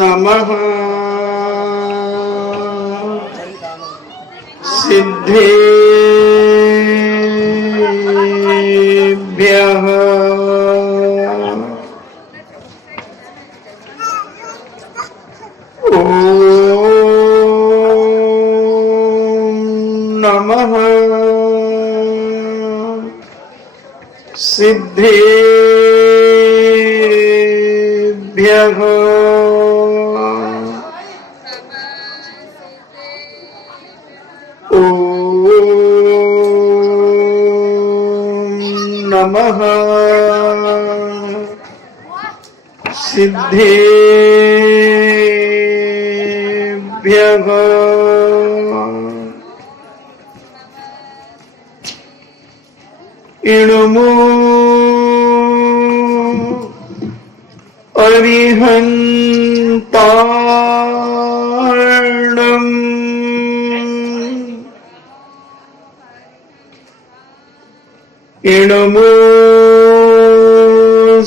नमः सिद्धेभ्यः ॐ नमः सिद्धेभ्यः ॐ नमः सिद्धेभ्यः इणुमो अरिहन्तार्णम् इणुमो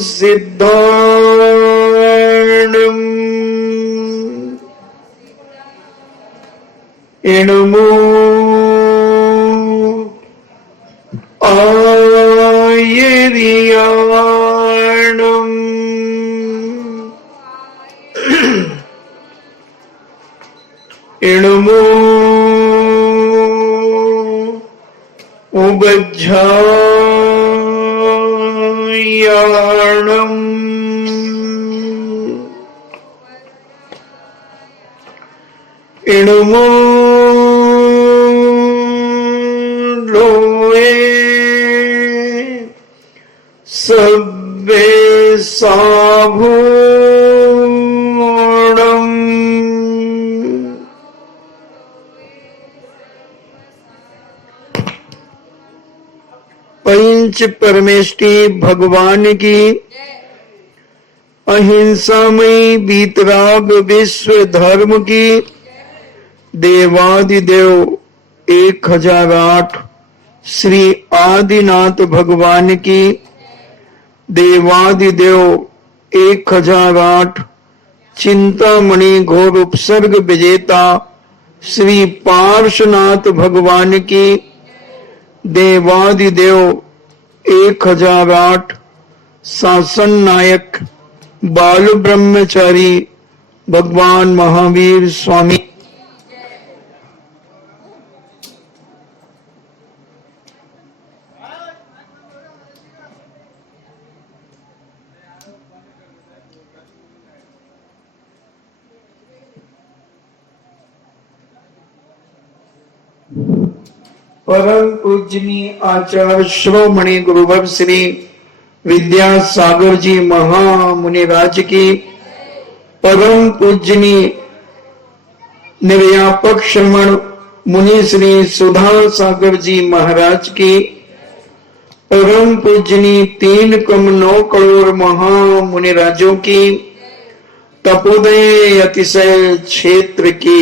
सिद्धार्णम् इणुमो आयर्याणम् इणुमो उबज्झायाणम् इणुमो लोए सब्बे साभूणम् पंच परमेष्टि भगवान की अहिंसामयी बीतराग विश्व धर्म की देवादिदेव 1008 श्री आदिनाथ भगवान की देवादिदेव 1008 चिंतामणि घोर उपसर्ग विजेता श्री पार्श्वनाथ भगवान की देवादिदेव 1008 शासन नायक बाल ब्रह्मचारी भगवान महावीर स्वामी परम पूजनीय आचार्य श्रोमणि गुरुवर श्री विद्यासागर जी महामुनिराज की परम पूजनीय निर्व्यापक श्रमण मुनि श्री सुधा सागर जी महाराज की परम पूजनीय 3,9 करोड़ महामुनिराजों की तपोदय अतिशय क्षेत्र की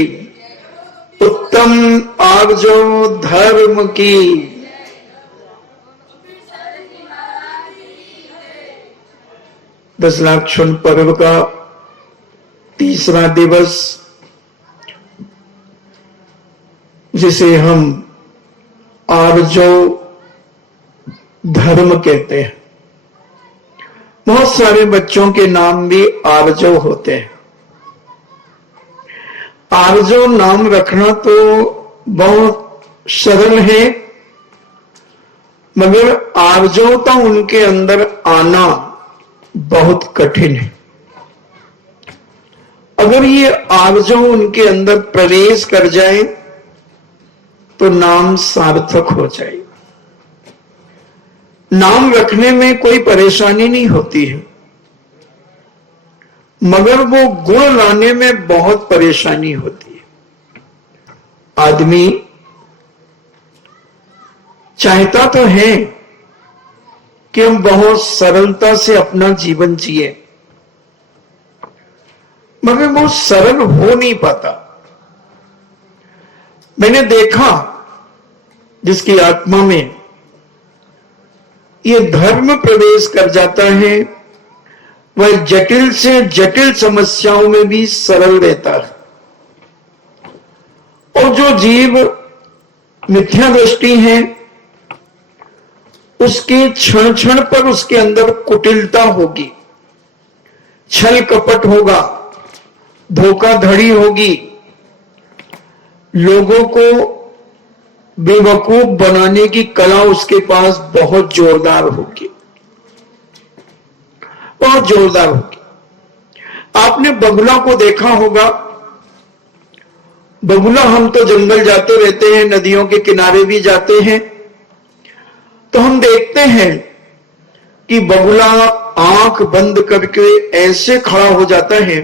उत्तम आर्जो धर्म की 10 लाख क्षण पर्व का तीसरा दिवस, जिसे हम आर्जो धर्म कहते हैं। बहुत सारे बच्चों के नाम भी आर्जो होते हैं। आर्जो नाम रखना तो बहुत सरल है, मगर आर्जवता उनके अंदर आना बहुत कठिन है। अगर ये आर्जव उनके अंदर प्रवेश कर जाए तो नाम सार्थक हो जाए। नाम रखने में कोई परेशानी नहीं होती है, मगर वो गुण लाने में बहुत परेशानी होती है। आदमी चाहता तो है कि हम बहुत सरलता से अपना जीवन जिए, मगर वो सरल हो नहीं पाता। मैंने देखा जिसकी आत्मा में ये धर्म प्रवेश कर जाता है, वह जटिल से जटिल समस्याओं में भी सरल रहता है। और जो जीव मिथ्या दृष्टि है, उसके क्षण क्षण पर उसके अंदर कुटिलता होगी, छल कपट होगा, धोखाधड़ी होगी, लोगों को बेवकूफ बनाने की कला उसके पास बहुत जोरदार होगी, बहुत जोरदार होगी। आपने बगुला को देखा होगा। बगुला, हम तो जंगल जाते रहते हैं, नदियों के किनारे भी जाते हैं, तो हम देखते हैं कि बगुला आंख बंद करके ऐसे खड़ा हो जाता है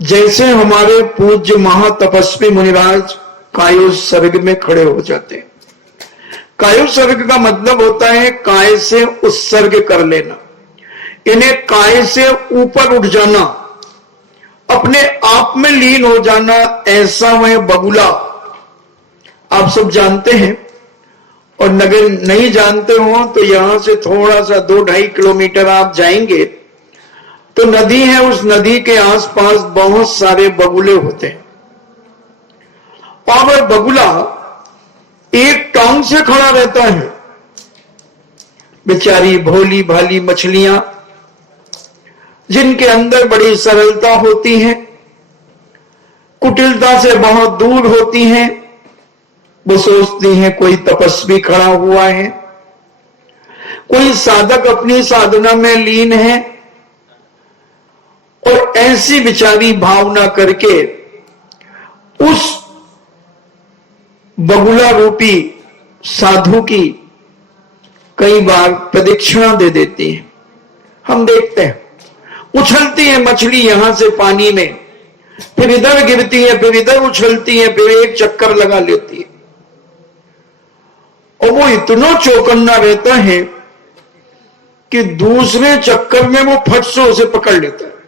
जैसे हमारे पूज्य महातपस्वी मुनिराज कायोत्सर्ग में खड़े हो जाते हैं। कायोत्सर्ग का मतलब होता है काय से उत्सर्ग कर लेना, इन्हें काय से ऊपर उठ जाना, अपने आप में लीन हो जाना। ऐसा वह बगुला आप सब जानते हैं, और नगर नहीं जानते हो तो यहां से थोड़ा सा 2-2.5 किलोमीटर आप जाएंगे तो नदी है, उस नदी के आसपास बहुत सारे बगुले होते हैं, और वह बगुला एक टांग से खड़ा रहता है। बेचारी भोली भाली मछलियां जिनके अंदर बड़ी सरलता होती है, कुटिलता से बहुत दूर होती हैं, वो सोचती हैं कोई तपस्वी खड़ा हुआ है, कोई साधक अपनी साधना में लीन है, और ऐसी विचारी भावना करके उस बगुला रूपी साधु की कई बार प्रदक्षिणा दे देती है। हम देखते हैं उछलती है मछली यहां से पानी में, फिर इधर गिरती है, फिर इधर उछलती है, फिर एक चक्कर लगा लेती है, और वो इतना चौकन्ना रहता है कि दूसरे चक्कर में वो फट से उसे पकड़ लेता है।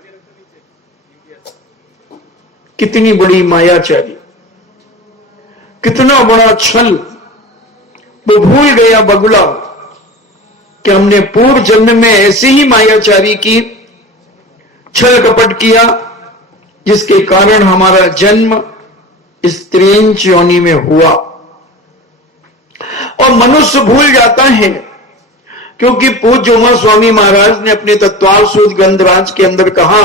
कितनी बड़ी मायाचारी, कितना बड़ा छल। वो भूल गया बगुला कि हमने पूर्व जन्म में ऐसी ही मायाचारी की, छल कपट किया, जिसके कारण हमारा जन्म स्त्रीच योनि में हुआ। और मनुष्य भूल जाता है, क्योंकि पूज्य उमा स्वामी महाराज ने अपने तत्वार सूद गंधराज के अंदर कहा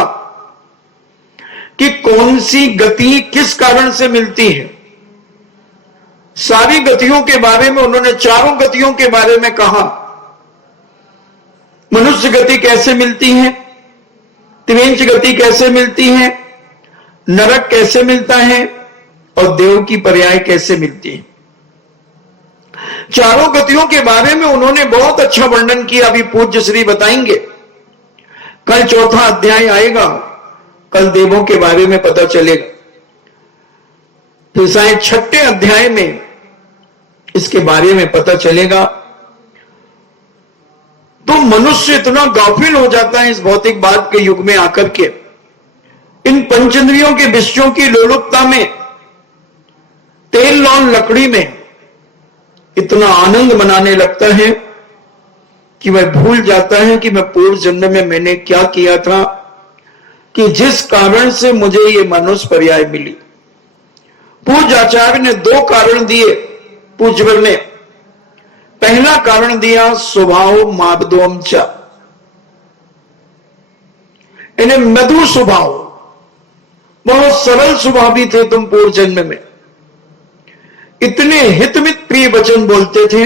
कि कौन सी गति किस कारण से मिलती है। सारी गतियों के बारे में उन्होंने चारों गतियों के बारे में कहा। मनुष्य गति कैसे मिलती है, त्रिवेंच गति कैसे मिलती है, नरक कैसे मिलता है, और देव की पर्याय कैसे मिलती है। चारों गतियों के बारे में उन्होंने बहुत अच्छा वर्णन किया। अभी पूज्य श्री बताएंगे, कल 4था अध्याय आएगा, कल देवों के बारे में पता चलेगा। फिर शायद 6ठे अध्याय में इसके बारे में पता चलेगा। तो मनुष्य इतना गाफिल हो जाता है इस भौतिक बात के युग में आकर के, इन पंचेंद्रियों के विषयों की लोलुपता में, तेल लौन लकड़ी में इतना आनंद मनाने लगता है कि वह भूल जाता है कि मैं पूर्व जन्म में मैंने क्या किया था कि जिस कारण से मुझे ये मनुष्य पर्याय मिली। पूज्य आचार्य ने 2 कारण दिए। पूज्यवर ने पहला कारण दिया स्वभाव माबदोम च, इन्हें मधुर स्वभाव, बहुत सरल स्वभावी थे तुम पूर्व जन्म में, इतने हितमित प्रिय वचन बोलते थे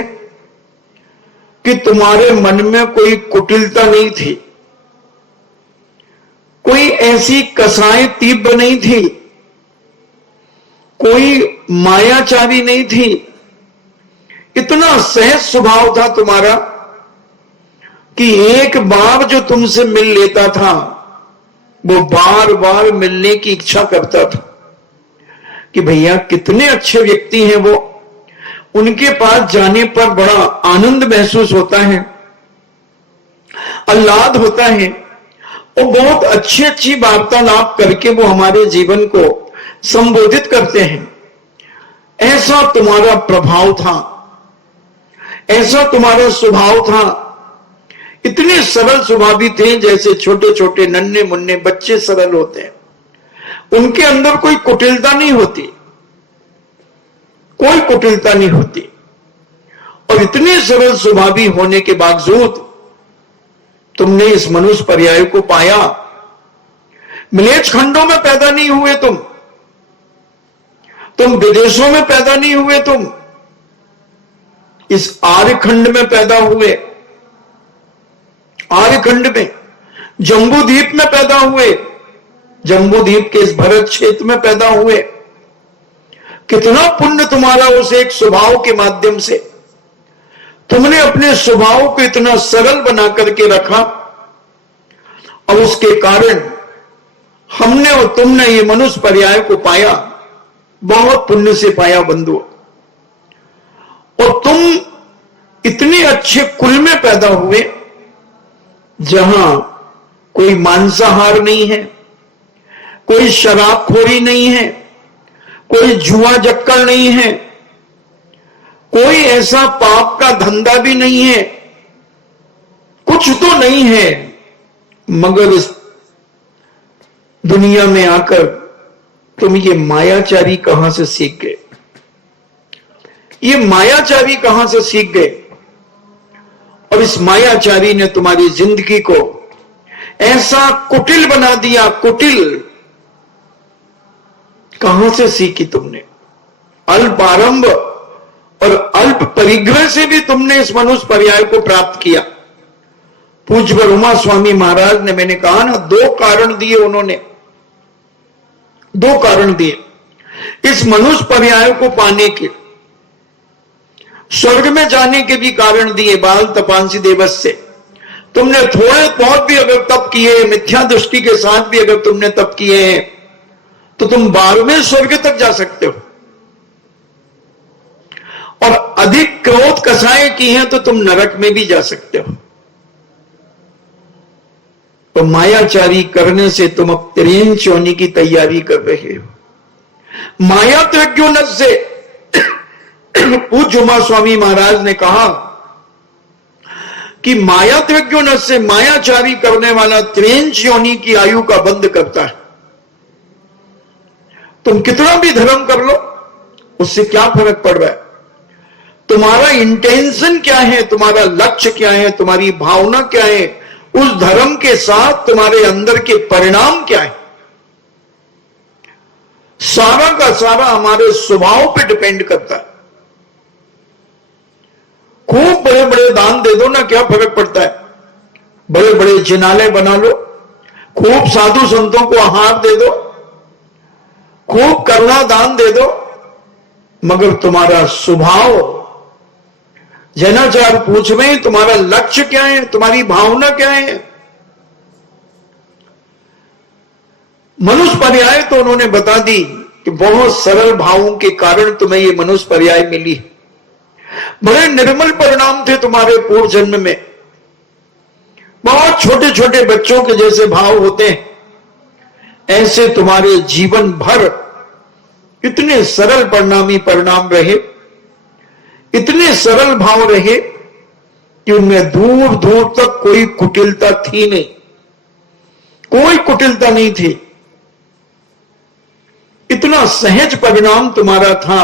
कि तुम्हारे मन में कोई कुटिलता नहीं थी, कोई ऐसी कसाई तीव्र नहीं थी, कोई मायाचारी नहीं थी। इतना सहज स्वभाव था तुम्हारा कि एक बार जो तुमसे मिल लेता था वो बार बार मिलने की इच्छा करता था कि भैया कितने अच्छे व्यक्ति हैं वो, उनके पास जाने पर बड़ा आनंद महसूस होता है, आह्लाद होता है, और बहुत अच्छी अच्छी वार्तालाप करके वो हमारे जीवन को संबोधित करते हैं। ऐसा तुम्हारा प्रभाव था, ऐसा तुम्हारा स्वभाव था। इतने सरल स्वभावी थे जैसे छोटे छोटे नन्हे मुन्ने बच्चे सरल होते हैं। उनके अंदर कोई कुटिलता नहीं होती, कोई कुटिलता नहीं होती। और इतने सरल स्वभावी होने के बावजूद तुमने इस मनुष्य पर्याय को पाया। मिलेच खंडों में पैदा नहीं हुए तुम विदेशों में पैदा नहीं हुए, तुम इस आर्यखंड में पैदा हुए। आर्यखंड में जम्बू द्वीप में पैदा हुए, जम्बू द्वीप के इस भरत क्षेत्र में पैदा हुए। कितना पुण्य तुम्हारा उस एक स्वभाव के माध्यम से। तुमने अपने स्वभाव को इतना सरल बना करके रखा और उसके कारण हमने और तुमने ये मनुष्य पर्याय को पाया। बहुत पुण्य से पाया बंधु। और तुम इतने अच्छे कुल में पैदा हुए जहां कोई मांसाहार नहीं है, कोई शराबखोरी नहीं है, कोई जुआ जक्कड़ नहीं है, कोई ऐसा पाप का धंधा भी नहीं है। कुछ तो नहीं है, मगर इस दुनिया में आकर तुम ये मायाचारी कहां से सीख गए? ये मायाचारी कहां से सीख गए? और इस मायाचारी ने तुम्हारी जिंदगी को ऐसा कुटिल बना दिया। कुटिल कहां से सीखी तुमने? अल्प आरंभ और अल्प परिग्रह से भी तुमने इस मनुष्य पर्याय को प्राप्त किया। पूज्य ब्रह्मा स्वामी महाराज ने, मैंने कहा ना, 2 कारण दिए उन्होंने, 2 कारण दिए इस मनुष्य पर्याय को पाने के। स्वर्ग में जाने के भी कारण दिए, बाल तपांसी देवस से। तुमने थोड़े बहुत भी अगर तप किए, मिथ्या दृष्टि के साथ भी अगर तुमने तप किए हैं, तो तुम 12वें स्वर्ग तक जा सकते हो। और अधिक क्रोध कसाएं की हैं तो तुम नरक में भी जा सकते हो। तो मायाचारी करने से तुम अब त्रिंच होने की तैयारी कर रहे हो। माया त्रिज्ञोन से पूज्य उमा स्वामी महाराज ने कहा कि माया त्रिज्ञोन से, मायाचारी करने वाला त्रिंच योनि की आयु का बंद करता है। तुम कितना भी धर्म कर लो, उससे क्या फर्क पड़ रहा है? तुम्हारा इंटेंशन क्या है, तुम्हारा लक्ष्य क्या है, तुम्हारी भावना क्या है, उस धर्म के साथ तुम्हारे अंदर के परिणाम क्या है, सारा का सारा हमारे स्वभाव पे डिपेंड करता है। खूब बड़े बड़े दान दे दो ना, क्या फर्क पड़ता है? बड़े बड़े जिनालय बना लो, खूब साधु संतों को आहार दे दो, खूब करुणा दान दे दो, मगर तुम्हारा स्वभाव, जैनाचार्य पूछ रहे हैं तुम्हारा लक्ष्य क्या है, तुम्हारी भावना क्या है? मनुष्य पर्याय तो उन्होंने बता दी कि बहुत सरल भावों के कारण तुम्हें ये मनुष्य पर्याय मिली। बड़े निर्मल परिणाम थे तुम्हारे पूर्व जन्म में। बहुत छोटे छोटे बच्चों के जैसे भाव होते हैं, ऐसे तुम्हारे जीवन भर इतने सरल परिणामी परिणाम रहे, इतने सरल भाव रहे कि उनमें दूर दूर तक कोई कुटिलता थी नहीं, कोई कुटिलता नहीं थी। इतना सहज परिणाम तुम्हारा था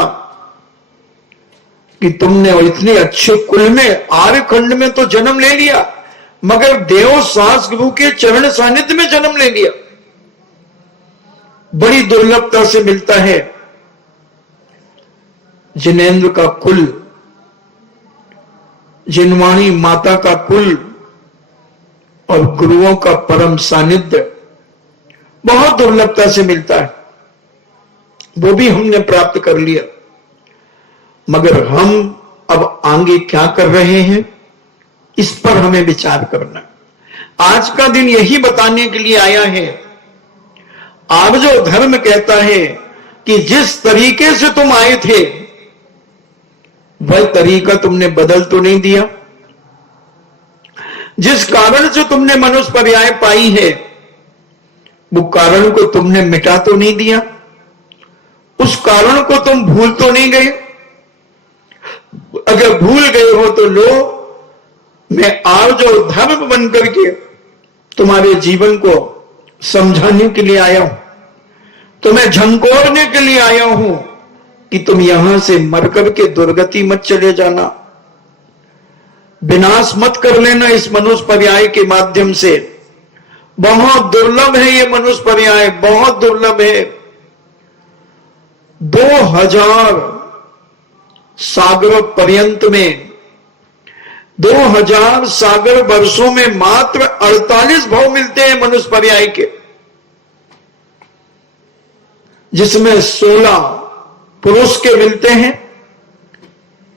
कि तुमने इतने अच्छे कुल में, आर्यखंड में तो जन्म ले लिया, मगर देव सास गुरु के चरण सानिध्य में जन्म ले लिया। बड़ी दुर्लभता से मिलता है जिनेन्द्र का कुल, जिनवाणी माता का कुल और गुरुओं का परम सानिध्य बहुत दुर्लभता से मिलता है। वो भी हमने प्राप्त कर लिया, मगर हम अब आगे क्या कर रहे हैं, इस पर हमें विचार करना। आज का दिन यही बताने के लिए आया है। आज जो धर्म कहता है कि जिस तरीके से तुम आए थे वह तरीका तुमने बदल तो नहीं दिया, जिस कारण से तुमने मनुष्य पर्याय पाई है वो कारण को तुमने मिटा तो नहीं दिया, उस कारण को तुम भूल तो नहीं गए। अगर भूल गए हो तो लो, मैं आज और धर्म बन करके तुम्हारे जीवन को समझाने के लिए आया हूं, तुम्हें झंकोरने के लिए आया हूं कि तुम यहां से मर करके दुर्गति मत चले जाना, विनाश मत कर लेना इस मनुष्य पर्याय के माध्यम से। बहुत दुर्लभ है ये मनुष्य पर्याय, बहुत दुर्लभ है। 2000 सागर पर्यंत में, 2000 सागर वर्षों में मात्र 48 भाव मिलते हैं मनुष्य पर्याय के, जिसमें 16 पुरुष के मिलते हैं,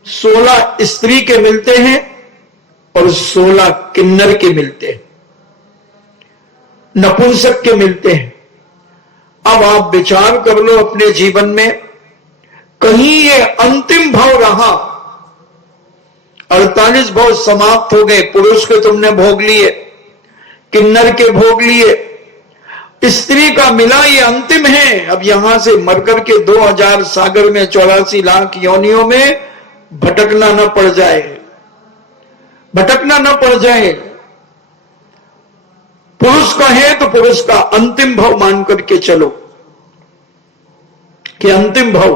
16 स्त्री के मिलते हैं और 16 किन्नर के मिलते हैं, नपुंसक के मिलते हैं। अब आप विचार कर लो अपने जीवन में, कहीं ये अंतिम भाव रहा, 48 भाव समाप्त हो गए, पुरुष के तुमने भोग लिए, किन्नर के भोग लिए, स्त्री का मिला ये अंतिम है। अब यहां से मरकर के 2000 सागर में 84 लाख योनियों में भटकना न पड़ जाए, भटकना न पड़ जाए। पुरुष का है तो पुरुष का अंतिम भाव मान करके चलो कि अंतिम भाव।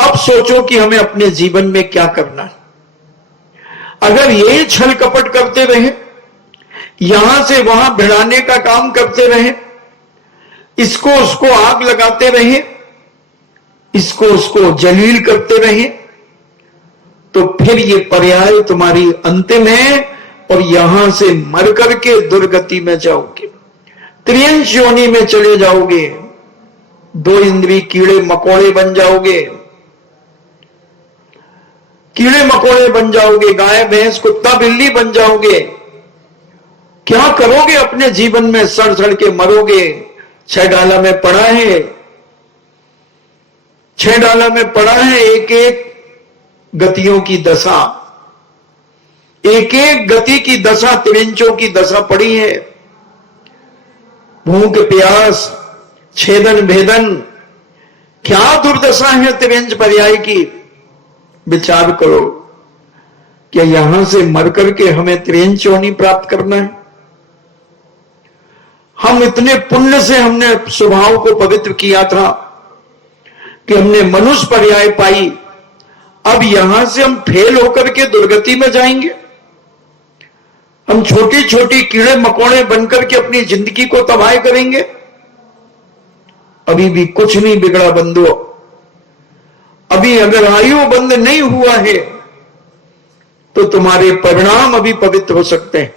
अब सोचो कि हमें अपने जीवन में क्या करना है। अगर ये छल कपट करते रहे, यहां से वहां भिड़ाने का काम करते रहे, इसको उसको आग लगाते रहे, इसको उसको जलील करते रहे, तो फिर ये पर्याय तुम्हारी अंतिम है और यहां से मर करके दुर्गति में जाओगे, त्रियंश योनि में चले जाओगे, 2 इंद्री कीड़े मकोड़े बन जाओगे, कीड़े मकोड़े बन जाओगे, गाय भैंस कुत्ता बिल्ली बन जाओगे। क्या करोगे अपने जीवन में? सड़ सड़ के मरोगे। 6 डाला में पड़ा है, 6 डाला में पड़ा है एक एक गतियों की दशा, एक एक गति की दशा, त्रिंचों की दशा पड़ी है। भूख प्यास छेदन भेदन, क्या दुर्दशा है त्रिंच पर्याय की। विचार करो, क्या यहां से मर करके हमें त्रिंच योनि प्राप्त करना है? हम इतने पुण्य से हमने स्वभाव को पवित्र किया था कि हमने मनुष्य पर्याय पाई, अब यहां से हम फेल होकर के दुर्गति में जाएंगे। हम छोटी छोटी कीड़े मकोड़े बनकर के अपनी जिंदगी को तबाह करेंगे। अभी भी कुछ नहीं बिगड़ा बंधुओं, अभी अगर आयु बंद नहीं हुआ है तो तुम्हारे परिणाम अभी पवित्र हो सकते हैं,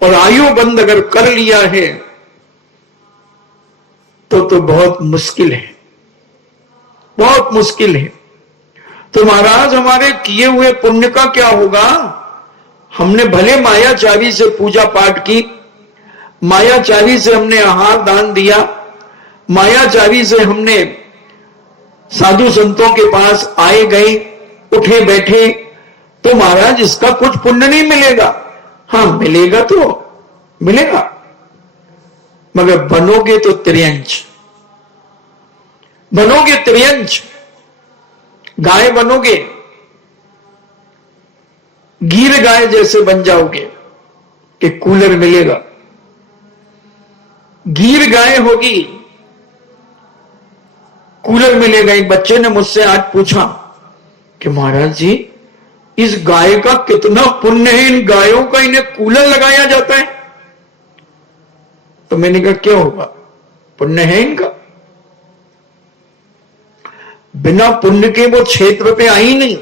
और आयु बंद अगर कर लिया है तो बहुत मुश्किल है, बहुत मुश्किल है। तो महाराज हमारे किए हुए पुण्य का क्या होगा? हमने भले मायाचारी से पूजा पाठ की, मायाचारी से हमने आहार दान दिया, मायाचारी से हमने साधु संतों के पास आए गए, उठे बैठे, तो महाराज इसका कुछ पुण्य नहीं मिलेगा। हाँ मिलेगा तो मिलेगा, मगर बनोगे तो त्रियंच, बनोगे त्रियंच, गाय बनोगे, गीर गाय जैसे बन जाओगे कि कूलर मिलेगा। गीर गाय होगी, कूलर मिलेगा। एक बच्चे ने मुझसे आज पूछा कि महाराज जी इस गाय का कितना पुण्य है, इन गायों का इन्हें कूलर लगाया जाता है। तो मैंने कहा क्या होगा, पुण्य है इनका। बिना पुण्य के वो क्षेत्र पे आई नहीं,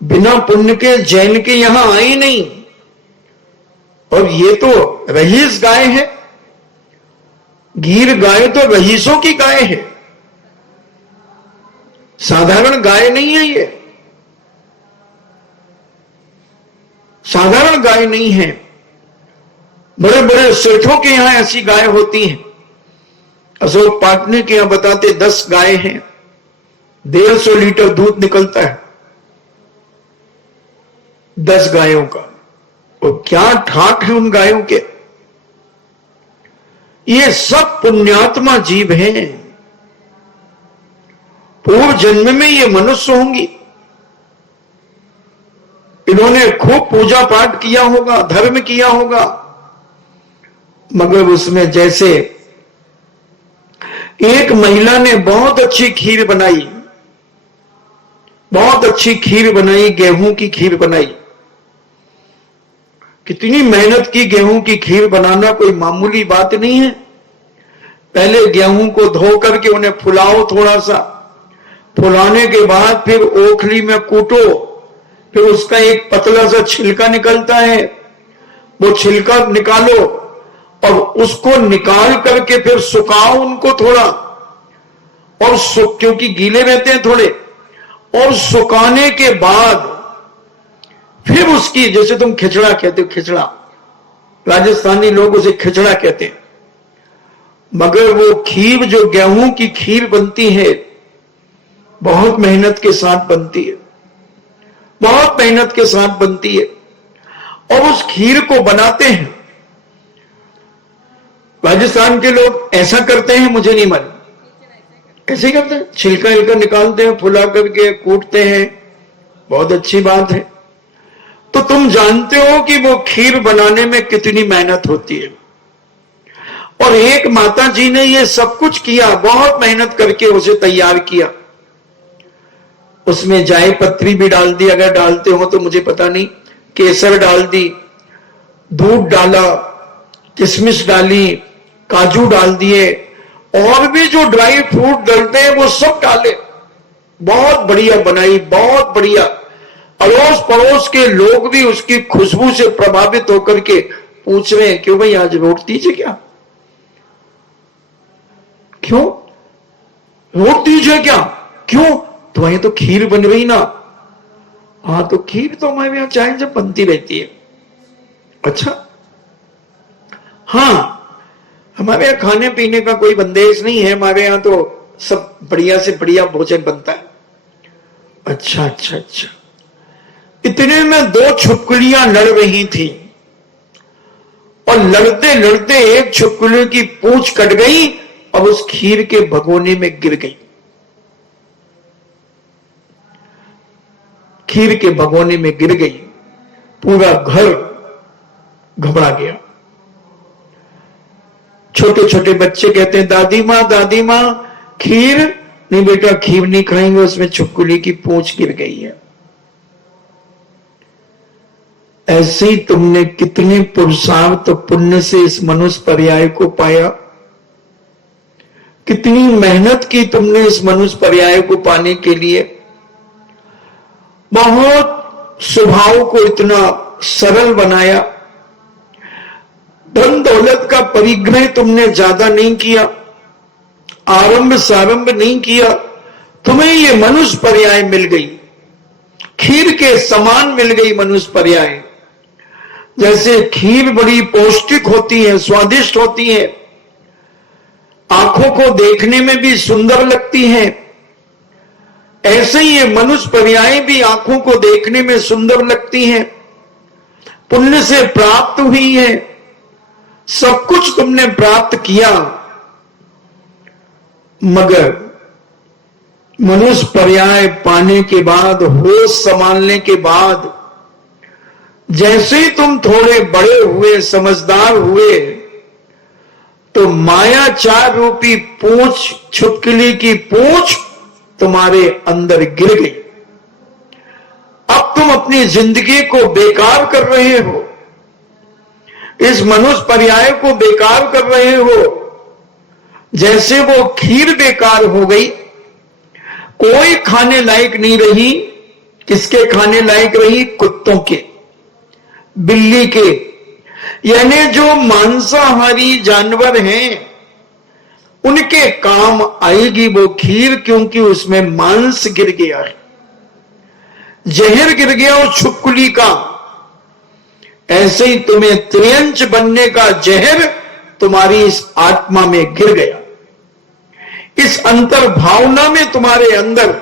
बिना पुण्य के जैन के यहां आई नहीं। और ये तो रहीस गाय है, गीर गाय तो रहीसों की गाय है, साधारण गाय नहीं है ये, साधारण गाय नहीं है। बड़े बड़े सेठों के यहां ऐसी गाय होती हैं। अशोक पाटनी के यहां बताते 10 गाय हैं, 150 लीटर दूध निकलता है 10 गायों का। और क्या ठाट है उन गायों के। ये सब पुण्यात्मा जीव हैं, पूर्व जन्म में ये मनुष्य होंगी। इन्होंने खूब पूजा पाठ किया होगा, धर्म किया होगा, मगर उसमें जैसे एक महिला ने बहुत अच्छी खीर बनाई, बहुत अच्छी खीर बनाई, गेहूं की खीर बनाई। कितनी मेहनत की, गेहूं की खीर बनाना कोई मामूली बात नहीं है। पहले गेहूं को धो करके उन्हें फुलाओ, थोड़ा सा फुलाने के बाद फिर ओखली में कूटो, फिर उसका एक पतला सा छिलका निकलता है, वो छिलका निकालो और उसको निकाल करके फिर सुखाओ उनको थोड़ा, और क्योंकि गीले रहते हैं थोड़े, और सुखाने के बाद फिर उसकी, जैसे तुम खिचड़ा कहते हो, खिचड़ा राजस्थानी लोग उसे खिचड़ा कहते हैं, मगर वो खीर जो गेहूं की खीर बनती है बहुत मेहनत के साथ बनती है, बहुत मेहनत के साथ बनती है। और उस खीर को बनाते हैं राजस्थान के लोग, ऐसा करते हैं मुझे नहीं मालूम, ऐसे ही करते हैं, छिलका हिलका निकालते हैं, फुला करके कूटते हैं, बहुत अच्छी बात है। तो तुम जानते हो कि वो खीर बनाने में कितनी मेहनत होती है, और एक माता जी ने ये सब कुछ किया, बहुत मेहनत करके उसे तैयार किया। उसमें जाय पत्री भी डाल दी, अगर डालते हो तो मुझे पता नहीं, केसर डाल दी, दूध डाला, किशमिश डाली, काजू डाल दिए, और भी जो ड्राई फ्रूट डलते हैं वो सब डाले, बहुत बढ़िया बनाई, बहुत बढ़िया। अड़ोस पड़ोस के लोग भी उसकी खुशबू से प्रभावित होकर के पूछ रहे हैं, क्यों भाई आज रोट दीजिए क्या, क्यों रोट दीजिए क्या, क्यों, तुम्हारी तो खीर बन रही ना। हाँ, तो खीर तो हमारे यहां चाहे जब बनती रहती है। अच्छा, हाँ, हमारे यहां खाने पीने का कोई बंदेज नहीं है, हमारे यहां तो सब बढ़िया से बढ़िया भोजन बनता है। अच्छा अच्छा अच्छा। इतने में दो छुपकलियां लड़ रही थी, और लड़ते लड़ते एक छुपकली की पूंछ कट गई और उस खीर के भगोने में गिर गई, खीर के भगोने में गिर गई। पूरा घर घबरा गया। छोटे छोटे बच्चे कहते हैं, दादी मां खीर नहीं बेटा, खीर नहीं खाएंगे, उसमें छुपकली की पूंछ गिर गई है। ऐसे ही तुमने कितने पुरुषार्थ पुण्य से इस मनुष्य पर्याय को पाया, कितनी मेहनत की तुमने इस मनुष्य पर्याय को पाने के लिए, बहुत स्वभाव को इतना सरल बनाया, धन दौलत का परिग्रह तुमने ज्यादा नहीं किया, आरंभ सारंभ नहीं किया, तुम्हें ये मनुष्य पर्याय मिल गई, खीर के समान मिल गई मनुष्य पर्याय। जैसे खीर बड़ी पौष्टिक होती है, स्वादिष्ट होती है, आंखों को देखने में भी सुंदर लगती है, ऐसे ही ये मनुष्य पर्याय भी आंखों को देखने में सुंदर लगती है, पुण्य से प्राप्त हुई है, सब कुछ तुमने प्राप्त किया, मगर मनुष्य पर्याय पाने के बाद, होश संभालने के बाद, जैसे ही तुम थोड़े बड़े हुए, समझदार हुए, तो मायाचार रूपी पूंछ, छुपकली की पूंछ तुम्हारे अंदर गिर गई। अब तुम अपनी जिंदगी को बेकार कर रहे हो, इस मनुष्य पर्याय को बेकार कर रहे हो, जैसे वो खीर बेकार हो गई, कोई खाने लायक नहीं रही। किसके खाने लायक रही? कुत्तों के, बिल्ली के, यानी जो मांसाहारी जानवर हैं उनके काम आएगी वो खीर, क्योंकि उसमें मांस गिर गया है, जहर गिर गया उस छुपकली का। ऐसे ही तुम्हें त्रियंच बनने का जहर तुम्हारी इस आत्मा में गिर गया, इस अंतर भावना में तुम्हारे अंदर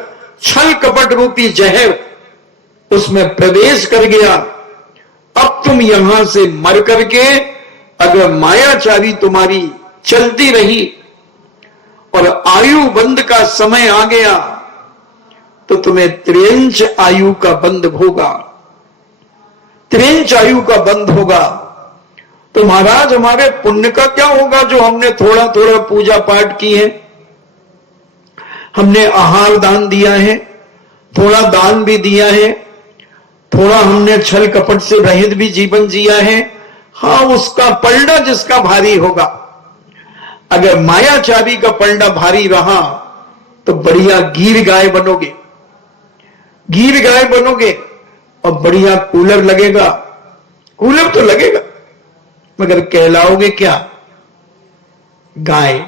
छल कपट रूपी जहर उसमें प्रवेश कर गया। अब तुम यहां से मर करके अगर मायाचारी तुम्हारी चलती रही और आयु बंद का समय आ गया, तो तुम्हें त्रियंच आयु का बंध होगा। त्रिंच आयु का बंध होगा। तो महाराज हमारे पुण्य का क्या होगा जो हमने थोड़ा थोड़ा पूजा पाठ की है, हमने आहार दान दिया है, थोड़ा दान भी दिया है, थोड़ा हमने छल कपट से रहित भी जीवन जिया है। हाँ, उसका पलड़ा जिसका भारी होगा, अगर मायाचारी का पलड़ा भारी रहा तो बढ़िया गीर गाय बनोगे, गीर गाय बनोगे और बढ़िया कूलर लगेगा, कूलर तो लगेगा मगर कहलाओगे क्या? गाय।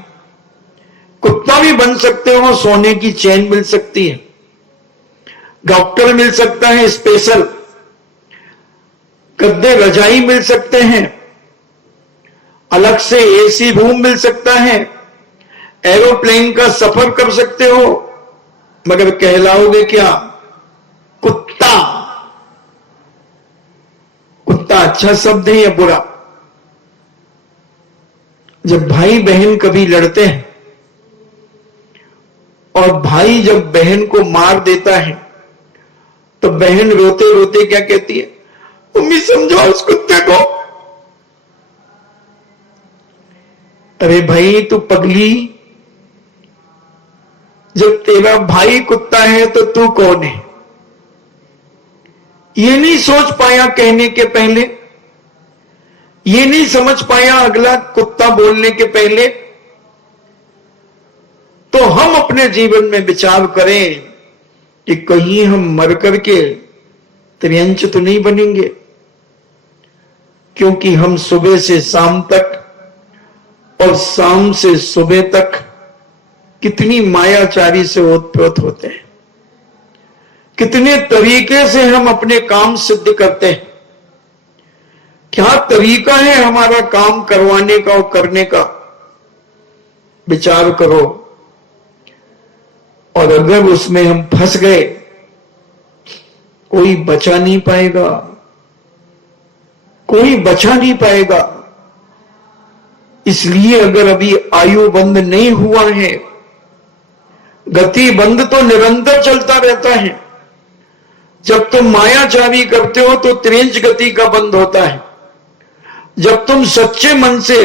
कुत्ता भी बन सकते हो, सोने की चैन मिल सकती है, डॉक्टर मिल सकता है स्पेशल, गद्दे रजाई मिल सकते हैं, अलग से एसी रूम मिल सकता है, एरोप्लेन का सफर कर सकते हो, मगर कहलाओगे क्या? कुत्ता। कुत्ता अच्छा शब्द है या बुरा? जब भाई बहन कभी लड़ते हैं और भाई जब बहन को मार देता है तो बहन रोते रोते क्या कहती है? मम्मी समझाओ उस कुत्ते को। अरे भाई तू पगली, जब तेरा भाई कुत्ता है तो तू कौन है? ये नहीं सोच पाया कहने के पहले, ये नहीं समझ पाया अगला कुत्ता बोलने के पहले। तो हम अपने जीवन में विचार करें कि कहीं हम मर करके त्रियंच तो नहीं बनेंगे, क्योंकि हम सुबह से शाम तक और शाम से सुबह तक कितनी मायाचारी से ओतप्रोत होते हैं, कितने तरीके से हम अपने काम सिद्ध करते हैं। क्या तरीका है हमारा काम करवाने का और करने का? विचार करो। और अगर उसमें हम फंस गए, कोई बचा नहीं पाएगा, कोई बचा नहीं पाएगा। इसलिए अगर अभी आयु बंद नहीं हुआ है, गति बंद तो निरंतर चलता रहता है। जब तुम मायाचारी करते हो तो त्रिंच गति का बंद होता है। जब तुम सच्चे मन से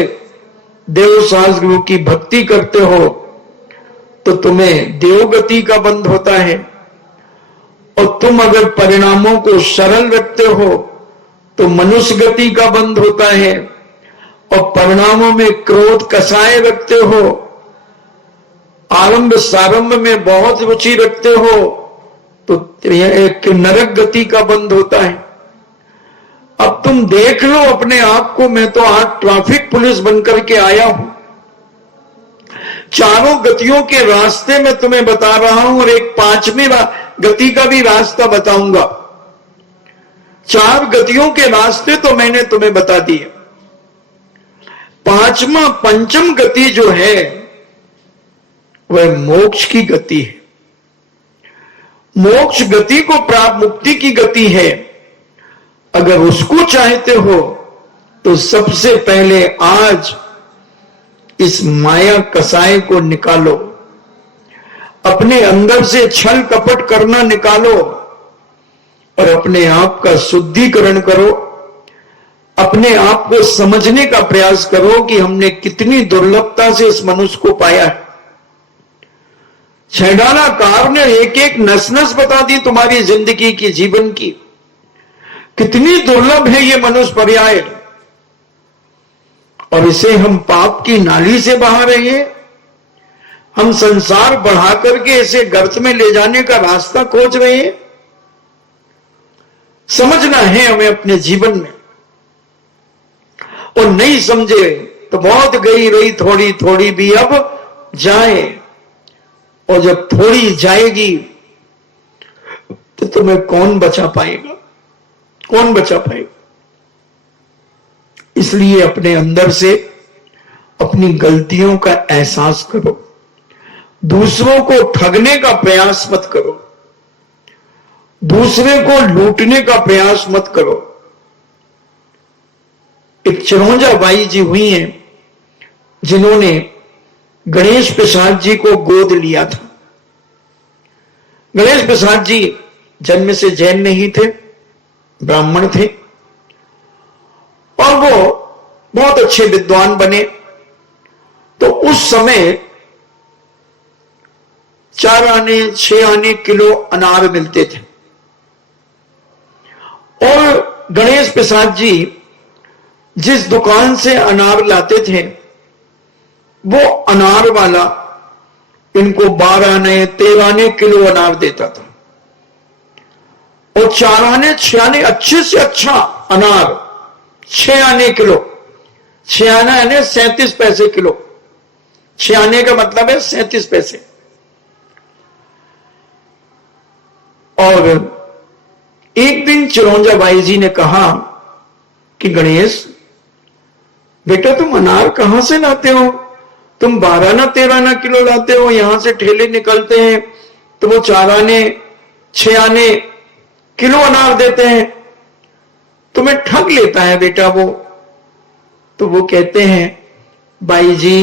देव सास गुरु की भक्ति करते हो तो तुम्हें देवगति का बंद होता है। और तुम अगर परिणामों को सरल रखते हो तो मनुष्य गति का बंद होता है। और परिणामों में क्रोध कसाय रखते हो, आरंभ सारंभ में बहुत रुचि रखते हो तो एक नरक गति का बंद होता है। अब तुम देख लो अपने आप को। मैं तो आज ट्रैफिक पुलिस बनकर के आया हूं, चारों गतियों के रास्ते में तुम्हें बता रहा हूं और एक पांचवी गति का भी रास्ता बताऊंगा। चार गतियों के रास्ते तो मैंने तुम्हें बता दिए। पांचवा पंचम गति जो है वह मोक्ष की गति है। मोक्ष गति को प्राप्त, मुक्ति की गति है। अगर उसको चाहते हो तो सबसे पहले आज इस माया कसाय को निकालो, अपने अंदर से छल कपट करना निकालो और अपने आप का शुद्धिकरण करो। अपने आप को समझने का प्रयास करो कि हमने कितनी दुर्लभता से इस मनुष्य को पाया है। छैडालाकार ने एक एक नस नस बता दी तुम्हारी जिंदगी की, जीवन की। कितनी दुर्लभ है ये मनुष्य पर्याय, और इसे हम पाप की नाली से बहा रहे हैं। हम संसार बढ़ा करके इसे गर्त में ले जाने का रास्ता खोज रहे हैं। समझना है हमें अपने जीवन में, और नहीं समझे तो बहुत गई रही थोड़ी थोड़ी भी अब जाए। और जब थोड़ी जाएगी तो तुम्हें कौन बचा पाएगा? कौन बचा पाएगा? इसलिए अपने अंदर से अपनी गलतियों का एहसास करो। दूसरों को ठगने का प्रयास मत करो, दूसरे को लूटने का प्रयास मत करो। एक चिरौंजा बाई जी हुई हैं जिन्होंने गणेश प्रसाद जी को गोद लिया था। गणेश प्रसाद जी जन्म से जैन नहीं थे, ब्राह्मण थे, और वो बहुत अच्छे विद्वान बने। तो उस समय 4 आने 6 आने किलो अनार मिलते थे और गणेश प्रसाद जी जिस दुकान से अनार लाते थे वो अनार वाला इनको 12 आने 13 आने किलो अनार देता था और 4 आने 6 आने अच्छे से अच्छा अनार 6 आने किलो। 6 आना यानी 37 पैसे किलो। 6 आने का मतलब है 37 पैसे। और एक दिन चिरौंजा बाई जी ने कहा कि गणेश बेटा तुम अनार कहां से लाते हो? तुम 12 ना 13 आना किलो लाते हो, यहां से ठेले निकलते हैं तो वो 4 आने 6 आने किलो अनार देते हैं, तुम्हें ठग लेता है बेटा वो। तो वो कहते हैं बाई जी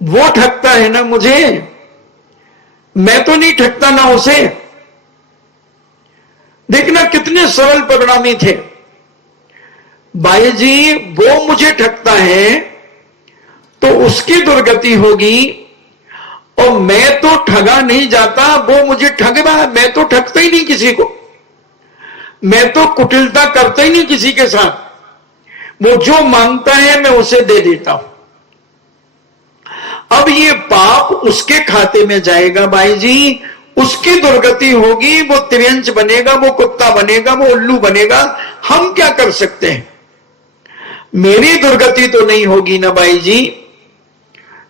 वो ठगता है ना मुझे, मैं तो नहीं ठगता ना उसे। देखना कितने सरल परिणामी थे। बाई जी वो मुझे ठगता है तो उसकी दुर्गति होगी और मैं तो ठगा नहीं जाता, वो मुझे ठग रहा है। मैं तो ठगता ही नहीं किसी को, मैं तो कुटिलता करता ही नहीं किसी के साथ। वो जो मांगता है मैं उसे दे देता हूं। अब ये पाप उसके खाते में जाएगा बाई जी, उसकी दुर्गति होगी, वो त्रियंच बनेगा, वो कुत्ता बनेगा, वो उल्लू बनेगा। हम क्या कर सकते हैं? मेरी दुर्गति तो नहीं होगी ना बाई जी।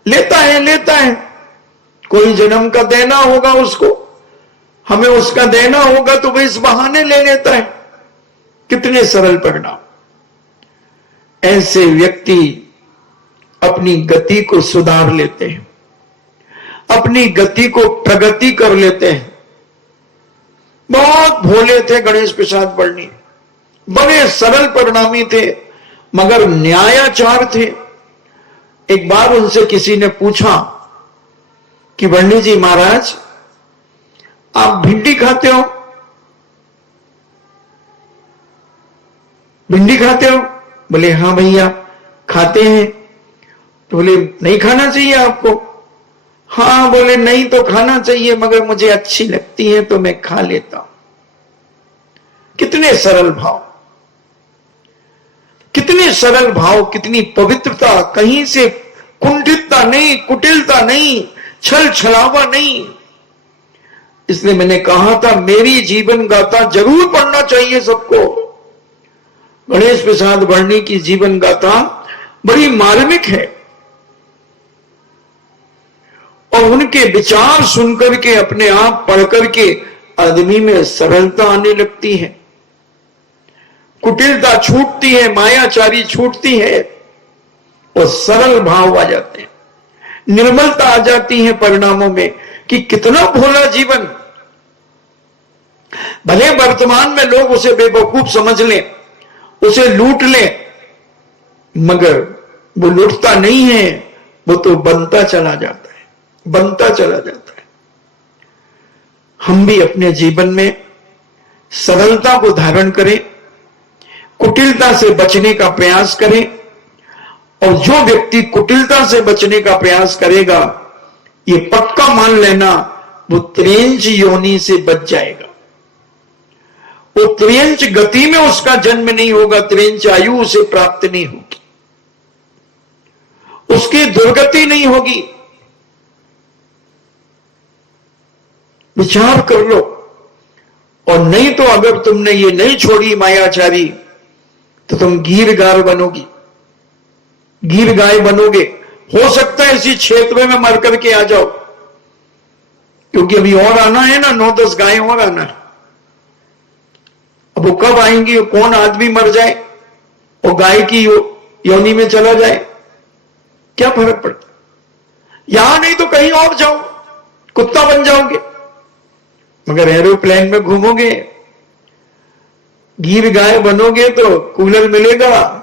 लेता है, कोई जन्म का देना होगा उसको, हमें उसका देना होगा तो वो इस बहाने ले लेता है। कितने सरल परिणाम। ऐसे व्यक्ति अपनी गति को सुधार लेते हैं, अपनी गति को प्रगति कर लेते हैं। बहुत भोले थे गणेश प्रसाद बर्णी, बड़े सरल परिणामी थे मगर न्यायाचार थे। एक बार उनसे किसी ने पूछा कि बर्णी जी महाराज आप भिंडी खाते हो? भिंडी खाते हो? बोले हां भैया खाते हैं। तो बोले नहीं खाना चाहिए आपको? हां। बोले नहीं तो खाना चाहिए मगर मुझे अच्छी लगती है तो मैं खा लेता हूं। कितने सरल भाव, कितने सरल भाव, कितनी पवित्रता, कहीं से कुंठितता नहीं, कुटिलता नहीं, छल छलावा नहीं। इसलिए मैंने कहा था मेरी जीवन गाथा जरूर पढ़ना चाहिए सबको। गणेश प्रसाद बर्णी की जीवन गाथा बड़ी मार्मिक है और उनके विचार सुनकर के अपने आप पढ़कर के आदमी में सरलता आने लगती है, कुटिलता छूटती है, मायाचारी छूटती है और सरल भाव आ जाते हैं, निर्मलता आ जाती है परिणामों में कि कितना भोला जीवन। भले वर्तमान में लोग उसे बेवकूफ समझ लें, उसे लूट लें, मगर वो लूटता नहीं है, वो तो बनता चला जाता है, बनता चला जाता है। हम भी अपने जीवन में सरलता को धारण करें, कुटिलता से बचने का प्रयास करें और जो व्यक्ति कुटिलता से बचने का प्रयास करेगा ये पक्का मान लेना वो त्रियंच योनि से बच जाएगा। वो त्रियंच गति में उसका जन्म नहीं होगा, त्रियंच आयु उसे प्राप्त नहीं होगी, उसकी दुर्गति नहीं होगी। विचार कर लो। और नहीं तो अगर तुमने ये नहीं छोड़ी मायाचारी तो तुम गीर गाय बनोगी, गीर गाय बनोगे। हो सकता है इसी क्षेत्र में मर करके आ जाओ, क्योंकि अभी और आना है ना, 9-10 गाय और आना है। अब वो कब आएंगी, कौन आदमी मर जाए और गाय की योनि में चला जाए, क्या फर्क पड़ता? यहां नहीं तो कहीं और जाओ, कुत्ता बन जाओगे। मगर एरोप्लेन में घूमोगे, गीर गाय बनोगे तो कूलर मिलेगा।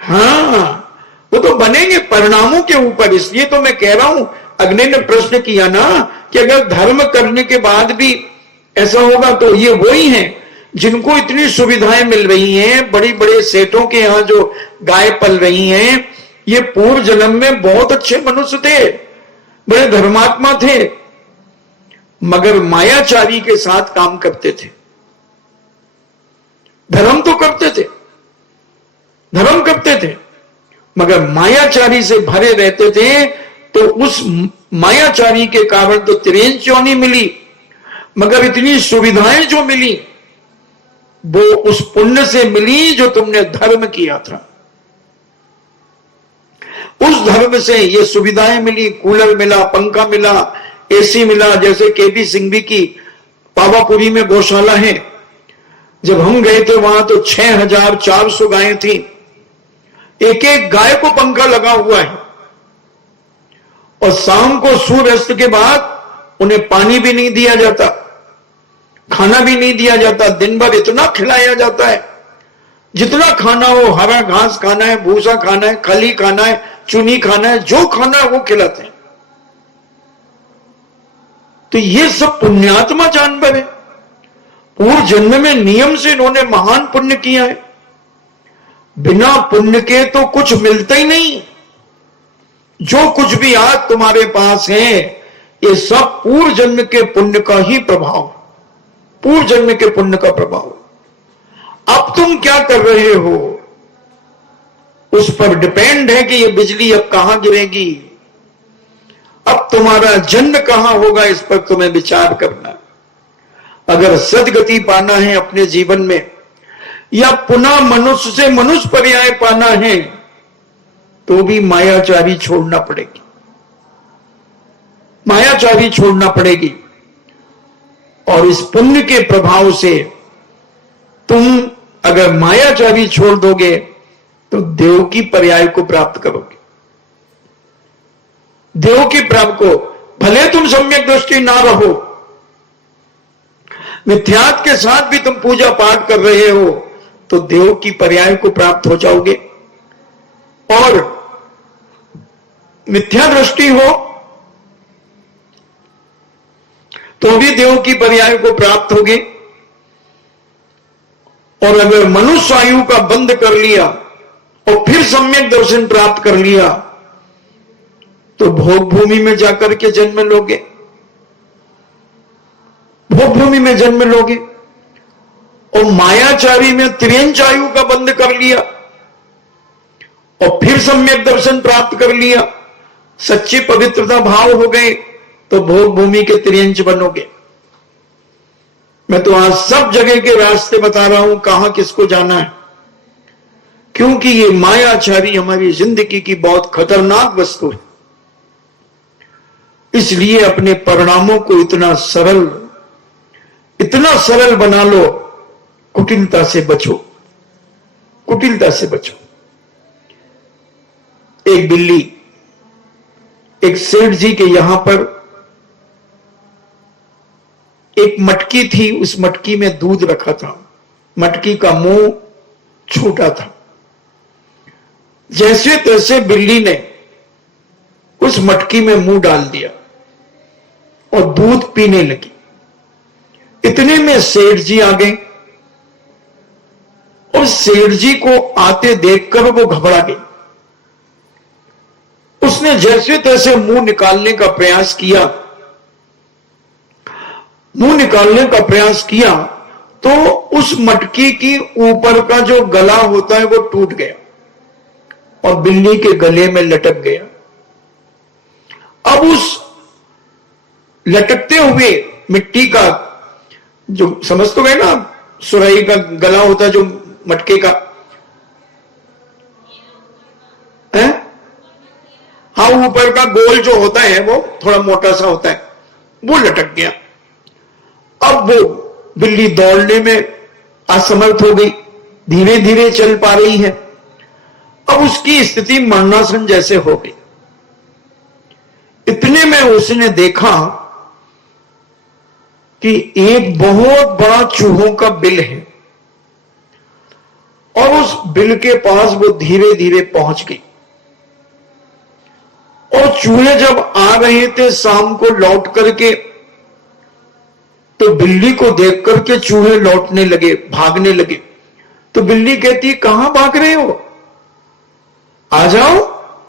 हाँ, वो तो बनेंगे परिणामों के ऊपर। इसलिए तो मैं कह रहा हूं, अग्नि ने प्रश्न किया ना कि अगर धर्म करने के बाद भी ऐसा होगा तो ये वो ही है जिनको इतनी सुविधाएं मिल रही हैं, बड़ी बड़े सेठों के यहां जो गाय पल रही हैं, ये पूर्व जन्म में बहुत अच्छे मनुष्य थे, बड़े धर्मात्मा थे, मगर मायाचारी के साथ काम करते थे। धर्म तो करते थे, धर्म करते थे, मगर मायाचारी से भरे रहते थे। तो उस मायाचारी के कारण तो त्रियंच योनि मिली, मगर इतनी सुविधाएं जो मिली वो उस पुण्य से मिली जो तुमने धर्म किया था। उस धर्म से ये सुविधाएं मिली, कूलर मिला, पंखा मिला, एसी मिला। जैसे केपी सिंघवी की पावापुरी में गौशाला है, जब हम गए थे वहां तो 6400 गायें थी, एक एक गाय को पंखा लगा हुआ है, और शाम को सूर्यास्त के बाद उन्हें पानी भी नहीं दिया जाता, खाना भी नहीं दिया जाता। दिन भर इतना खिलाया जाता है, जितना खाना हो, हरा घास खाना है, भूसा खाना है, खली खाना है, चुनी खाना है, जो खाना है वो खिलाते हैं। तो ये सब पुण्यात्मा जानवर है, पूर्व जन्म में नियम से इन्होंने महान पुण्य किया है। बिना पुण्य के तो कुछ मिलता ही नहीं। जो कुछ भी आज तुम्हारे पास है, ये सब पूर्व जन्म के पुण्य का ही प्रभाव, पूर्व जन्म के पुण्य का प्रभाव। अब तुम क्या कर रहे हो उस पर डिपेंड है कि ये बिजली अब कहां गिरेगी, अब तुम्हारा जन्म कहां होगा, इस पर तुम्हें विचार करना। अगर सदगति पाना है अपने जीवन में, या पुनः मनुष्य से मनुष्य पर्याय पाना है, तो भी मायाचारी छोड़ना पड़ेगी, मायाचारी छोड़ना पड़ेगी। और इस पुण्य के प्रभाव से तुम अगर मायाचारी छोड़ दोगे तो देव की पर्याय को प्राप्त करोगे। देव की प्राप्त को, भले तुम सम्यक दृष्टि ना रहो, मिथ्यात्व के साथ भी तुम पूजा पाठ कर रहे हो, तो देव की पर्याय को प्राप्त हो जाओगे। और मिथ्या दृष्टि हो तो भी देव की पर्याय को प्राप्त होगे। और अगर मनुष्य आयु का बंद कर लिया और फिर सम्यक दर्शन प्राप्त कर लिया, तो भोग भूमि में जाकर के जन्म लोगे, भोग भूमि में जन्म लोगे। और मायाचारी में त्रियंच आयु का बंद कर लिया और फिर सम्यक दर्शन प्राप्त कर लिया, सच्ची पवित्रता भाव हो गए, तो भोग भूमि के त्रियंच बनोगे। मैं तो आज सब जगह के रास्ते बता रहा हूं, कहां किसको जाना है, क्योंकि ये मायाचारी हमारी जिंदगी की बहुत खतरनाक वस्तु है। इसलिए अपने परिणामों को इतना सरल बना लो, कुटिलता से बचो, कुटिलता से बचो। एक बिल्ली एक सेठ जी के यहां पर एक मटकी थी, उस मटकी में दूध रखा था, मटकी का मुंह छोटा था। जैसे तैसे बिल्ली ने उस मटकी में मुंह डाल दिया और दूध पीने लगी। इतने में सेठ जी आ गए और सेठ जी को आते देखकर वो घबरा गई। उसने जैसे तैसे मुंह निकालने का प्रयास किया, मुंह निकालने का प्रयास किया तो उस मटकी की ऊपर का जो गला होता है वो टूट गया और बिल्ली के गले में लटक गया। अब उस लटकते हुए मिट्टी का जो, समझ तो गए ना, सुराही का गला होता है जो मटके का है, हाँ, ऊपर का गोल जो होता है वो थोड़ा मोटा सा होता है, वो लटक गया। अब वो बिल्ली दौड़ने में असमर्थ हो गई, धीरे धीरे चल पा रही है। अब उसकी स्थिति मरणासन जैसे हो गई। इतने में उसने देखा कि एक बहुत बड़ा चूहों का बिल है और उस बिल के पास वो धीरे धीरे पहुंच गई। और चूहे जब आ रहे थे शाम को लौट करके, तो बिल्ली को देख करके चूहे लौटने लगे, भागने लगे। तो बिल्ली कहती, कहां भाग रहे हो, आ जाओ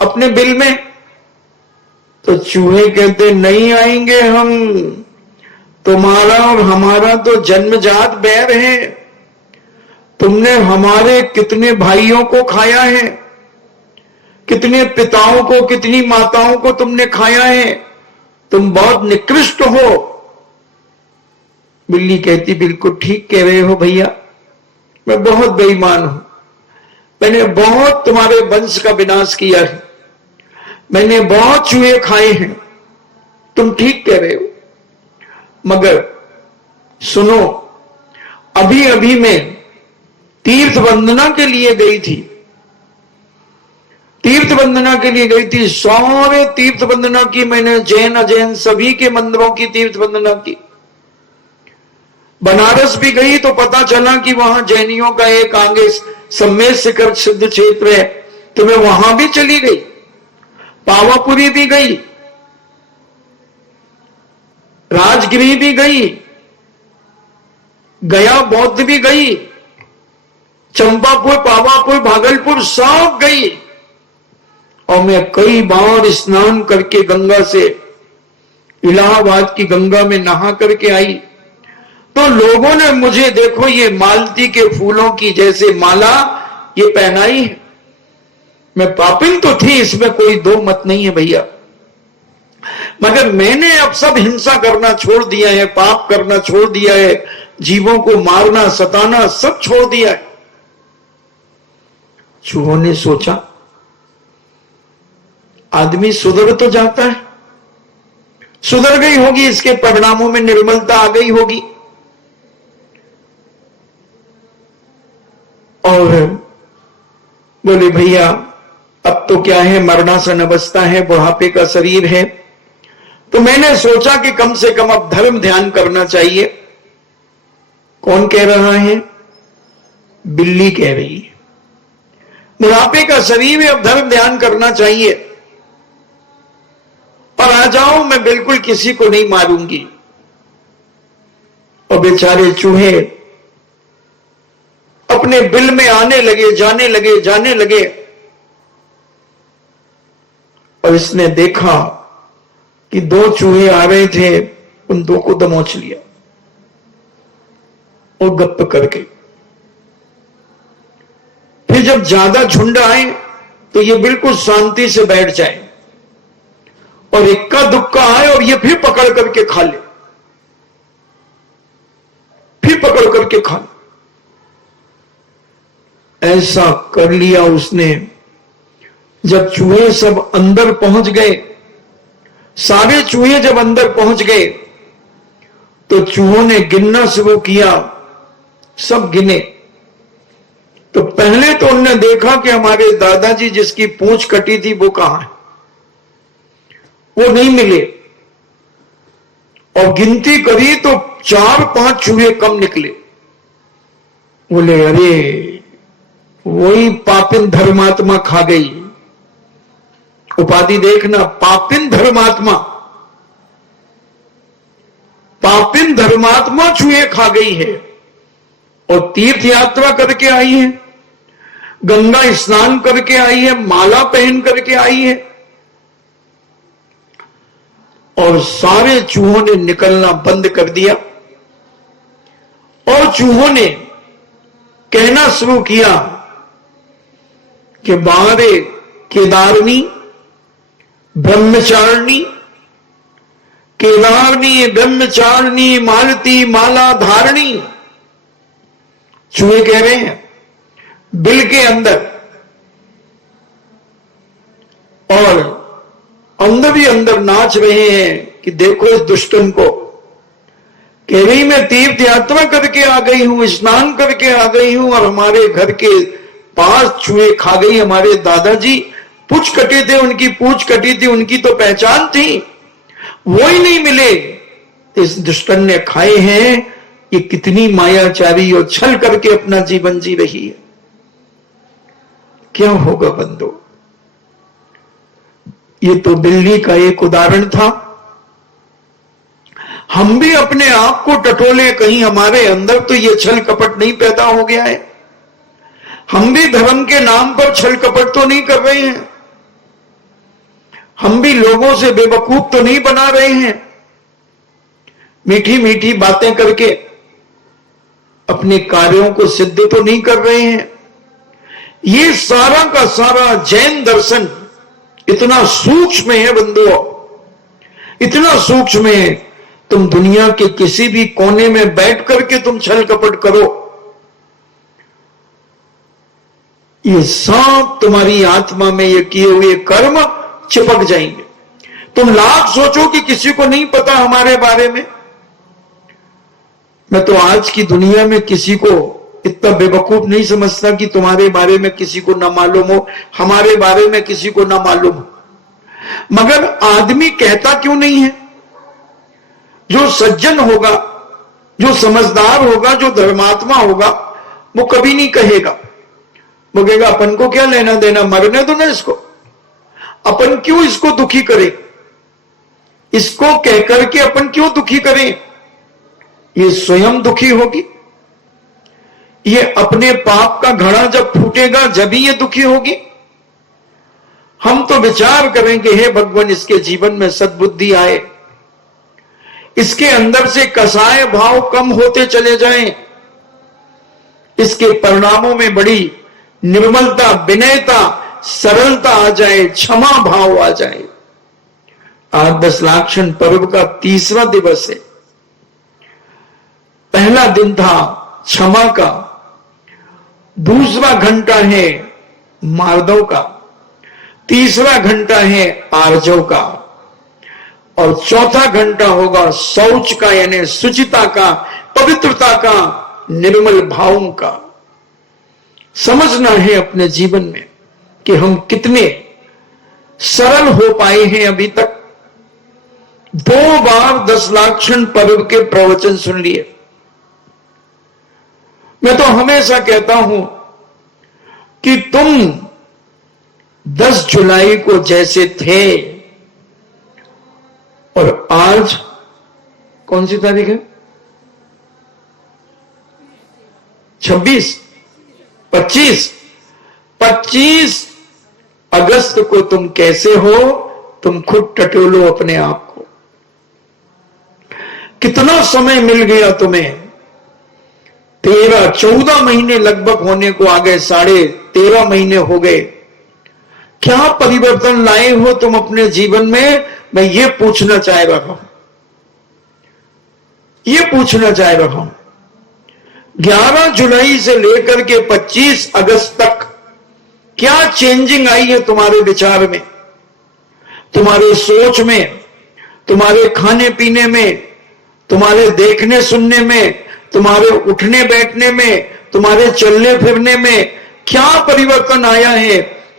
अपने बिल में। तो चूहे कहते, नहीं आएंगे हम, तुम्हारा और हमारा तो जन्मजात बैर है। तुमने हमारे कितने भाइयों को खाया है, कितने पिताओं को, कितनी माताओं को तुमने खाया है, तुम बहुत निकृष्ट हो। बिल्ली कहती, बिल्कुल ठीक कह रहे हो भैया, मैं बहुत बेईमान हूं, मैंने बहुत तुम्हारे वंश का विनाश किया है, मैंने बहुत चूहे खाए हैं, तुम ठीक कह रहे हो। मगर सुनो, अभी अभी मैं तीर्थ वंदना के लिए गई थी, तीर्थ वंदना के लिए गई थी, सारे तीर्थ वंदना की मैंने, जैन अजैन सभी के मंदिरों की तीर्थ वंदना की। बनारस भी गई तो पता चला कि वहां जैनियों का एक आगे सम्मेद शिखर सिद्ध क्षेत्र है, तो मैं वहां भी चली गई। पावापुरी भी गई, राजगिरी भी गई, गया बौद्ध भी गई, चंपापुर, पावापुर, भागलपुर सब गई। और मैं कई बार स्नान करके गंगा से, इलाहाबाद की गंगा में नहा करके आई। तो लोगों ने मुझे, देखो ये मालती के फूलों की जैसे माला ये पहनाई है। मैं पापिन तो थी, इसमें कोई दो मत नहीं है भैया, मगर मैंने अब सब हिंसा करना छोड़ दिया है, पाप करना छोड़ दिया है, जीवों को मारना सताना सब छोड़ दिया है। चूहों ने सोचा आदमी सुधर तो जाता है, सुधर गई होगी, इसके परिणामों में निर्मलता आ गई होगी। और बोले भैया अब तो क्या है, मरणासन अवस्था है, बुढ़ापे का शरीर है, तो मैंने सोचा कि कम से कम अब धर्म ध्यान करना चाहिए। कौन कह रहा है? बिल्ली कह रही है, बुढ़ापे का शरीर है, अब धर्म ध्यान करना चाहिए, और आ जाओ, मैं बिल्कुल किसी को नहीं मारूंगी। और बेचारे चूहे अपने बिल में आने लगे, जाने लगे, जाने लगे। और इसने देखा कि दो चूहे आ रहे थे, उन दो को दमोच लिया और गप्प करके। फिर जब ज्यादा झुंड आए तो ये बिल्कुल शांति से बैठ जाए, और इक्का दुक्का आए और ये फिर पकड़ करके खा ले, फिर पकड़ करके खा ले। ऐसा कर लिया उसने। जब चूहे सब अंदर पहुंच गए, सारे चूहे जब अंदर पहुंच गए, तो चूहों ने गिनना शुरू किया, सब गिने। तो पहले तो उन्होंने देखा कि हमारे दादाजी जिसकी पूंछ कटी थी वो कहां है, वो नहीं मिले। और गिनती करी तो 4-5 चूहे कम निकले। बोले अरे वही पापिन धर्मात्मा खा गई। उपाधि देखना, पापिन धर्मात्मा, पापिन धर्मात्मा चूहे खा गई है। और तीर्थ यात्रा करके आई है, गंगा स्नान करके आई है, माला पहन करके आई है, और सारे चूहों ने निकलना बंद कर दिया। और चूहों ने कहना शुरू किया कि बारे केदारनी ब्रह्मचारिणी, केदारनी ब्रह्मचारिणी, मालती माला धारणी। चूहे कह रहे हैं बिल के अंदर, और अंदर भी अंदर नाच रहे हैं कि देखो इस दुष्टन को। कह रही मैं तीर्थ यात्रा करके आ गई हूं, स्नान करके आ गई हूं, और हमारे घर के पास चूहे खा गई। हमारे दादाजी पूछ कटे थे, उनकी पूछ कटी थी, उनकी तो पहचान थी, वो ही नहीं मिले। इस दुष्टन ने खाए हैं। ये कितनी मायाचारी और छल करके अपना जीवन जी रही है। क्या होगा बंदो? ये तो बिल्ली का एक उदाहरण था। हम भी अपने आप को टटोले, कहीं हमारे अंदर तो ये छल कपट नहीं पैदा हो गया है? हम भी धर्म के नाम पर छल कपट तो नहीं कर रहे हैं? हम भी लोगों से बेवकूफ तो नहीं बना रहे हैं? मीठी मीठी बातें करके अपने कार्यों को सिद्ध तो नहीं कर रहे हैं? ये सारा का सारा जैन दर्शन इतना सूक्ष्म है बंधुओं, इतना सूक्ष्म है। तुम दुनिया के किसी भी कोने में बैठ करके तुम छल कपट करो, ये सब तुम्हारी आत्मा में ये किए हुए कर्म चिपक जाएंगे। तुम लाख सोचो कि किसी को नहीं पता हमारे बारे में। मैं तो आज की दुनिया में किसी को इतना बेवकूफ नहीं समझता कि तुम्हारे बारे में किसी को ना मालूम हो, हमारे बारे में किसी को ना मालूम हो। मगर आदमी कहता क्यों नहीं है? जो सज्जन होगा, जो समझदार होगा, जो धर्मात्मा होगा, वो कभी नहीं कहेगा। वो कहेगा अपन को क्या लेना देना, मरने दो ना इसको, अपन क्यों इसको दुखी करें, इसको कहकर के अपन क्यों दुखी करें? ये स्वयं दुखी होगी। ये अपने पाप का घड़ा जब फूटेगा जब ही ये दुखी होगी। हम तो विचार करेंगे हे भगवान इसके जीवन में सद्बुद्धि आए, इसके अंदर से कसाय भाव कम होते चले जाएं, इसके परिणामों में बड़ी निर्मलता, विनयता, सरलता आ जाए, क्षमा भाव आ जाए। आज दशलाक्षण पर्व का 3वां दिवस है। पहला दिन था क्षमा का, दूसरा घंटा है मार्दव का, तीसरा घंटा है आर्जव का, और चौथा घंटा होगा शौच का, यानी शुचिता का, पवित्रता का, निर्मल भावों का। समझना है अपने जीवन में कि हम कितने सरल हो पाए हैं अभी तक। 2 बार दशलाक्षण पर्व के प्रवचन सुन लिए। मैं तो हमेशा कहता हूं कि तुम 10 जुलाई को जैसे थे और आज कौन सी तारीख है? 26, 25 अगस्त को तुम कैसे हो, तुम खुद टटोलो अपने आप को। कितना समय मिल गया तुम्हें? 14 महीने लगभग होने को आ गए, 13.5 महीने हो गए। क्या परिवर्तन लाए हो तुम अपने जीवन में? मैं ये पूछना चाह रहा हूं, ये पूछना चाह रहा हूं। 11 जुलाई से लेकर के 25 अगस्त तक क्या चेंजिंग आई है तुम्हारे विचार में, तुम्हारे सोच में, तुम्हारे खाने पीने में, तुम्हारे देखने सुनने में, तुम्हारे उठने बैठने में, तुम्हारे चलने फिरने में क्या परिवर्तन आया है?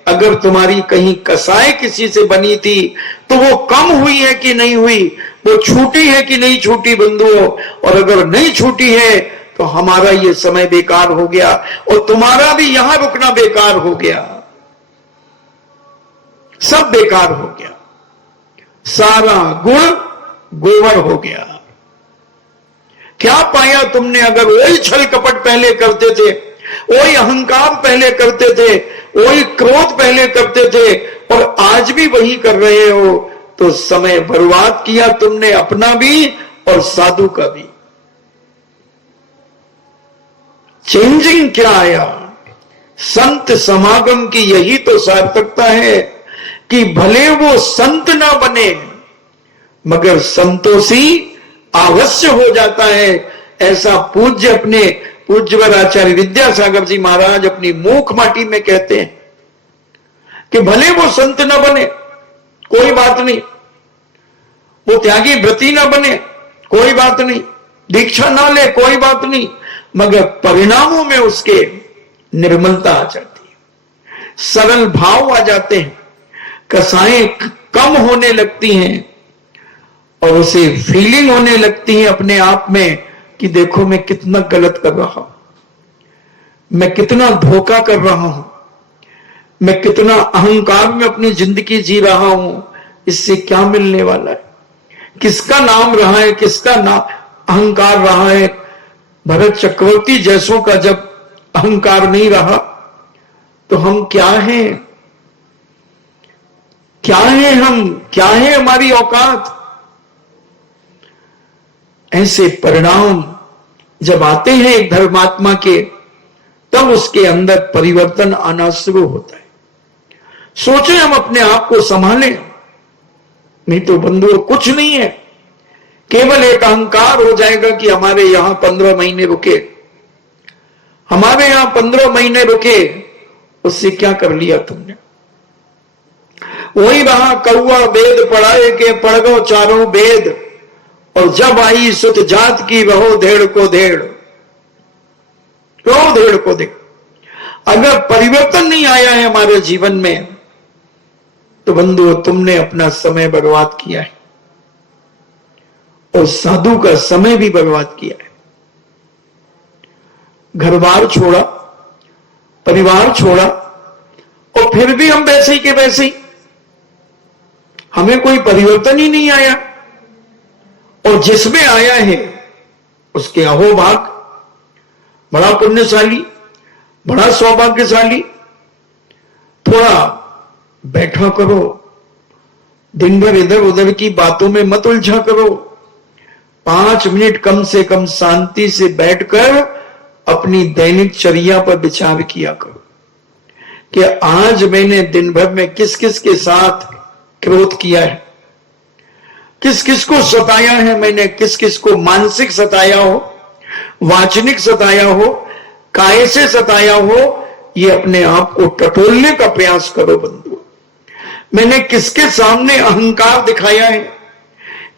अगर तुम्हारी कहीं कसाई किसी से बनी थी तो वो कम हुई है कि नहीं हुई, वो छूटी है कि नहीं छूटी बंधुओं? और अगर नहीं छूटी है तो हमारा ये समय बेकार हो गया और तुम्हारा भी यहां रुकना बेकार हो गया, सब बेकार हो गया, सारा गुण गोबर हो गया। क्या पाया तुमने? अगर वही छल कपट पहले करते थे, वही अहंकार पहले करते थे, वही क्रोध पहले करते थे और आज भी वही कर रहे हो, तो समय बर्बाद किया तुमने, अपना भी और साधु का भी। चेंजिंग क्या आया? संत समागम की यही तो सार्थकता है कि भले वो संत ना बने मगर संतोषी अवश्य हो जाता है। ऐसा पूज्य अपने पूज्यवर आचार्य विद्यासागर जी महाराज अपनी मूक माटी में कहते हैं कि भले वो संत ना बने कोई बात नहीं, वो त्यागी व्रती ना बने कोई बात नहीं, दीक्षा ना ले कोई बात नहीं, मगर परिणामों में उसके निर्मलता आ जाती है, सरल भाव आ जाते हैं, कसाएं कम होने लगती हैं और उसे फीलिंग होने लगती है अपने आप में कि देखो मैं कितना गलत कर रहा हूं, मैं कितना धोखा कर रहा हूं, मैं कितना अहंकार में अपनी जिंदगी जी रहा हूं, इससे क्या मिलने वाला है, किसका नाम रहा है, किसका नाम अहंकार रहा है। भरत चक्रवर्ती जैसों का जब अहंकार नहीं रहा तो हम क्या हैं, क्या है हम, क्या है हमारी औकात। ऐसे परिणाम जब आते हैं एक धर्मात्मा के, तब उसके अंदर परिवर्तन आना शुरू होता है। सोचें हम अपने आप को संभालें, नहीं तो बंधुओं कुछ नहीं है। केवल एक अहंकार हो जाएगा कि हमारे यहां 15 महीने रुके, हमारे यहां 15 महीने रुके, उससे क्या कर लिया तुमने। वही रहा कौआ वेद पढ़ाए के पढ़ गो चारों वेद, और जब आई सुत जात की रहो धेड़ को धेड़, रहो धेड़ को धेड़। अगर परिवर्तन नहीं आया है हमारे जीवन में, तो बंधुओं तुमने अपना समय बर्बाद किया है, और साधु का समय भी बर्बाद किया है। घर बार छोड़ा, परिवार छोड़ा, और फिर भी हम वैसे ही के वैसे ही, हमें कोई परिवर्तन ही नहीं आया। और जिसमें आया है उसके अहोभाग, बड़ा पुण्यशाली, बड़ा सौभाग्यशाली। थोड़ा बैठा करो, दिन भर इधर उधर की बातों में मत उलझा करो। 5 मिनट कम से कम शांति से बैठकर अपनी दैनिक चर्या पर विचार किया करो कि आज मैंने दिन भर में किस किस के साथ क्रोध किया है, किस किस को सताया है मैंने, किस किस को मानसिक सताया हो, वाचनिक सताया हो, काय से सताया हो। ये अपने आप को टटोलने का प्रयास करो बंधु। मैंने किसके सामने अहंकार दिखाया है,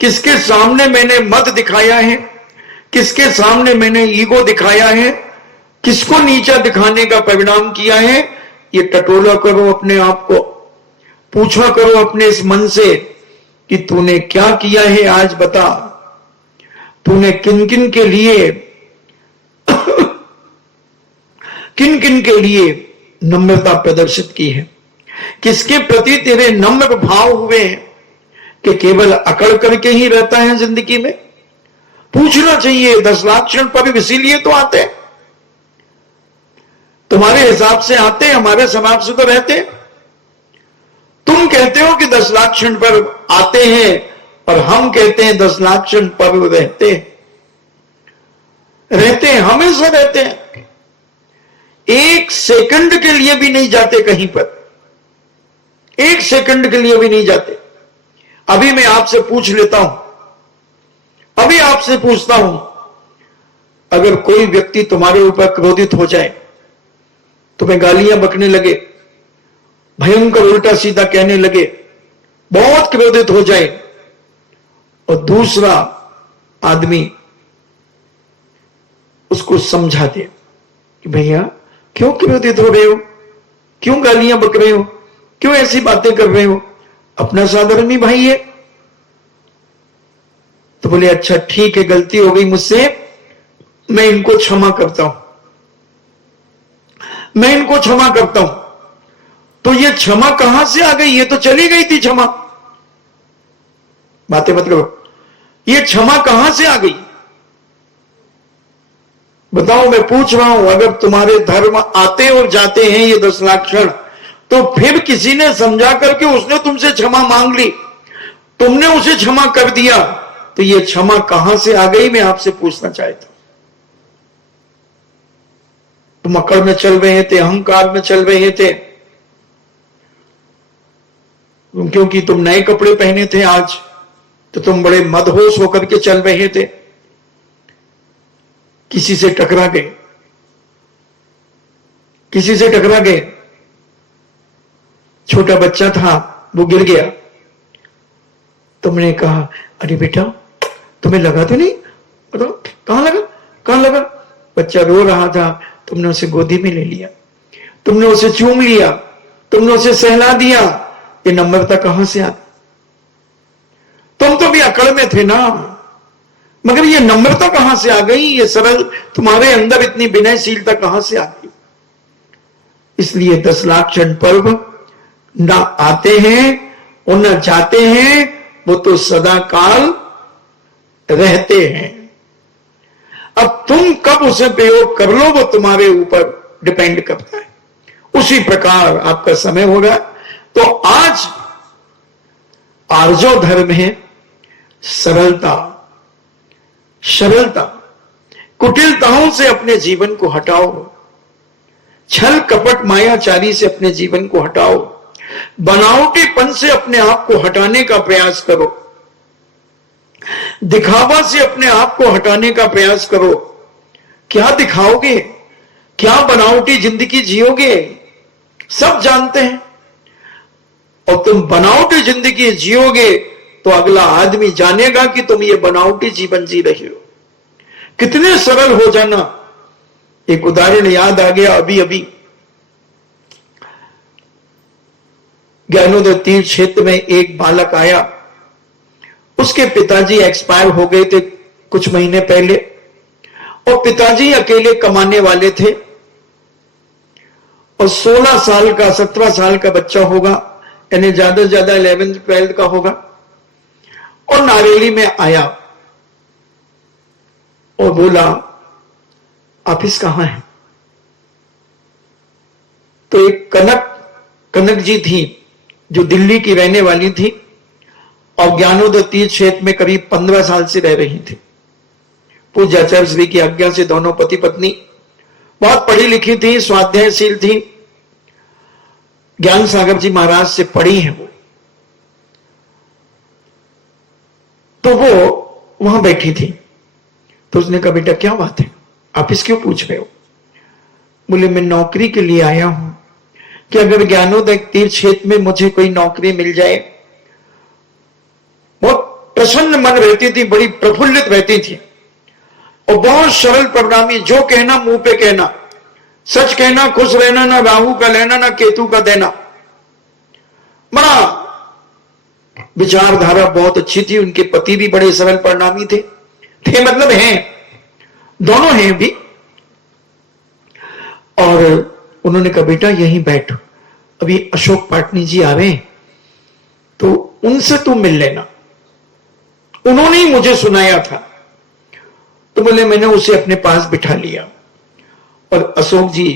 किसके सामने मैंने मत दिखाया है, किसके सामने मैंने ईगो दिखाया है, किसको नीचा दिखाने का परिणाम किया है। ये टटोला करो अपने आप को, पूछा करो अपने इस मन से कि तूने क्या किया है आज बता। तूने किन किन के लिए किन किन के लिए नम्रता प्रदर्शित की है, किसके प्रति तेरे नम्र भाव हुए कि केवल अकड़ करके ही रहता है जिंदगी में। पूछना चाहिए। 10 लाख क्षण पर इसीलिए तो आते, तुम्हारे हिसाब से आते, हमारे समाज से तो रहते। तुम कहते हो कि 10 लाख क्षण पर आते हैं, और हम कहते हैं 10 लाख क्षण पर रहते हैं, हमेशा रहते हैं। 1 सेकंड के लिए भी नहीं जाते कहीं पर, 1 सेकंड के लिए भी नहीं जाते। अभी मैं आपसे पूछ लेता हूं, अभी आपसे पूछता हूं, अगर कोई व्यक्ति तुम्हारे ऊपर क्रोधित हो जाए, तुम्हें गालियां बकने लगे, भयंकर उल्टा सीधा कहने लगे, बहुत क्रोधित हो जाए, और दूसरा आदमी उसको समझा दे कि भैया क्यों क्रोधित हो रहे हो, क्यों गालियां बक रहे हो, क्यों ऐसी बातें कर रहे हो, अपना साधारण ही भाई है। तो बोले अच्छा ठीक है, गलती हो गई मुझसे, मैं इनको क्षमा करता हूं, मैं इनको क्षमा करता हूं। तो ये क्षमा कहां से आ गई, ये तो चली गई थी क्षमा। बातें मत करो, ये क्षमा कहां से आ गई बताओ। मैं पूछ रहा हूं, अगर तुम्हारे धर्म आते और जाते हैं ये 10 लाख क्षण, तो फिर किसी ने समझा करके उसने तुमसे क्षमा मांग ली, तुमने उसे क्षमा कर दिया, तो ये क्षमा कहां से आ गई, मैं आपसे पूछना चाहता हूं। तुम अकड़ में चल रहे थे, अहंकार में चल रहे थे, क्योंकि तुम नए कपड़े पहने थे आज, तो तुम बड़े मदहोश होकर के चल रहे थे, किसी से टकरा गए, किसी से टकरा गए, छोटा बच्चा था वो गिर गया, तुमने कहा अरे बेटा तुम्हें लगा तो नहीं, बताओ कहां लगा, कहां लगा। बच्चा रो रहा था, तुमने उसे गोदी में ले लिया, तुमने उसे चूम लिया, तुमने उसे सहला दिया। ये नम्रता कहां से आ, तुम तो भी अकड़ में थे ना, मगर ये नम्रता कहां से आ गई, ये सरल तुम्हारे अंदर इतनी विनयशीलता कहां से आ गई। इसलिए 10 लाख क्षण पर्व ना आते हैं और न जाते हैं, वो तो सदा काल रहते हैं। अब तुम कब उसे प्रयोग कर लो वो तुम्हारे ऊपर डिपेंड करता है। उसी प्रकार आपका समय होगा। तो आज आर्जव धर्म है सरलता, सरलता, कुटिलताओं से अपने जीवन को हटाओ, छल कपट मायाचारी से अपने जीवन को हटाओ, बनावटीपन से अपने आप को हटाने का प्रयास करो, दिखावा से अपने आप को हटाने का प्रयास करो। क्या दिखाओगे, क्या बनावटी जिंदगी जियोगे, सब जानते हैं। और तुम बनावटी जिंदगी जियोगे तो अगला आदमी जानेगा कि तुम ये बनावटी जीवन जी रहे हो। कितने सरल हो जाना। एक उदाहरण याद आ गया अभी अभी, ज्ञानोदय तीर्थ क्षेत्र में एक बालक आया, उसके पिताजी एक्सपायर हो गए थे कुछ महीने पहले, और पिताजी अकेले कमाने वाले थे, और 16 साल का 17 साल का बच्चा होगा, यानी ज्यादा से ज्यादा 11th 12th का होगा, और नारेली में आया और बोला ऑफिस कहां है। तो एक कनक जी थी जो दिल्ली की रहने वाली थी और ज्ञानोदय तीर्थ क्षेत्र में करीब 15 साल से रह रही थी। पूज्य आचार्य श्री की आज्ञा से दोनों पति पत्नी, बहुत पढ़ी लिखी थी, स्वाध्यायशील थी, ज्ञान सागर जी महाराज से पढ़ी है वो। तो वो वहां बैठी थी, तो उसने कहा बेटा क्या बात है, ऑफिस क्यों पूछ रहे हो। बोले मैं नौकरी के लिए आया हूं कि अगर ज्ञानोदय तीर्थ क्षेत्र में मुझे कोई नौकरी मिल जाए। बहुत प्रसन्न मन रहती थी, बड़ी प्रफुल्लित रहती थी, और बहुत सरल परिणामी, जो कहना मुंह पे कहना, सच कहना, खुश रहना, ना राहु का लेना ना केतु का देना। बड़ा विचारधारा बहुत अच्छी थी। उनके पति भी बड़े सरल परिणामी थे मतलब हैं, दोनों हैं भी। और उन्होंने कहा बेटा यहीं बैठ, अभी अशोक पाटनी जी आ रहे हैं तो उनसे तू मिल लेना, उन्होंने ही मुझे सुनाया था। तो बोले मैंने उसे अपने पास बिठा लिया, और अशोक जी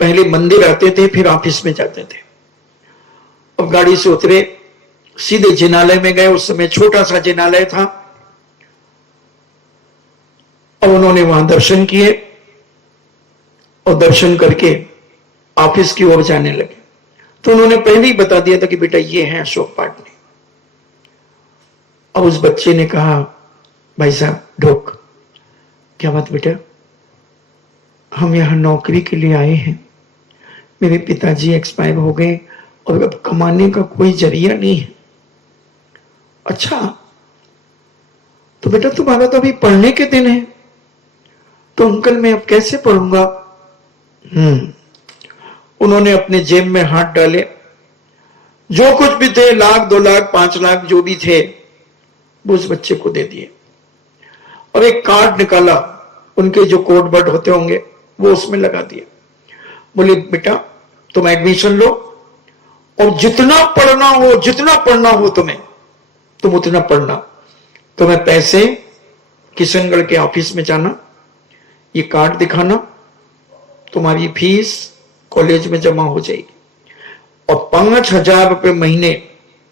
पहले मंदिर आते थे फिर ऑफिस में जाते थे। अब गाड़ी से उतरे, सीधे जिनालय में गए। उस समय छोटा सा जिनालय था, और उन्होंने वहां दर्शन किए, और दर्शन करके ऑफिस की ओर जाने लगे। तो उन्होंने पहले ही बता दिया था कि बेटा ये है अशोक पाटनी। अब उस बच्चे ने कहा भाई साहब ढोक, क्या बात बेटा। हम यहां नौकरी के लिए आए हैं, मेरे पिताजी एक्सपायर हो गए और अब कमाने का कोई जरिया नहीं है। अच्छा तो बेटा तुम्हारा तो अभी पढ़ने के दिन है। तो अंकल मैं अब कैसे पढ़ूंगा। उन्होंने अपने जेब में हाथ डाले, जो कुछ भी थे, 1 लाख 2 लाख 5 लाख जो भी थे वो उस बच्चे को दे दिए, और एक कार्ड निकाला, उनके जो कोड वर्ड होते होंगे वो उसमें लगा दिए। बोले बेटा तुम एडमिशन लो, और जितना पढ़ना हो तुम्हें, तुम उतना पढ़ना। तुम्हें पैसे किशनगढ़ के ऑफिस में जाना, ये कार्ड दिखाना, तुम्हारी फीस कॉलेज में जमा हो जाएगी, और 5,000 रुपए महीने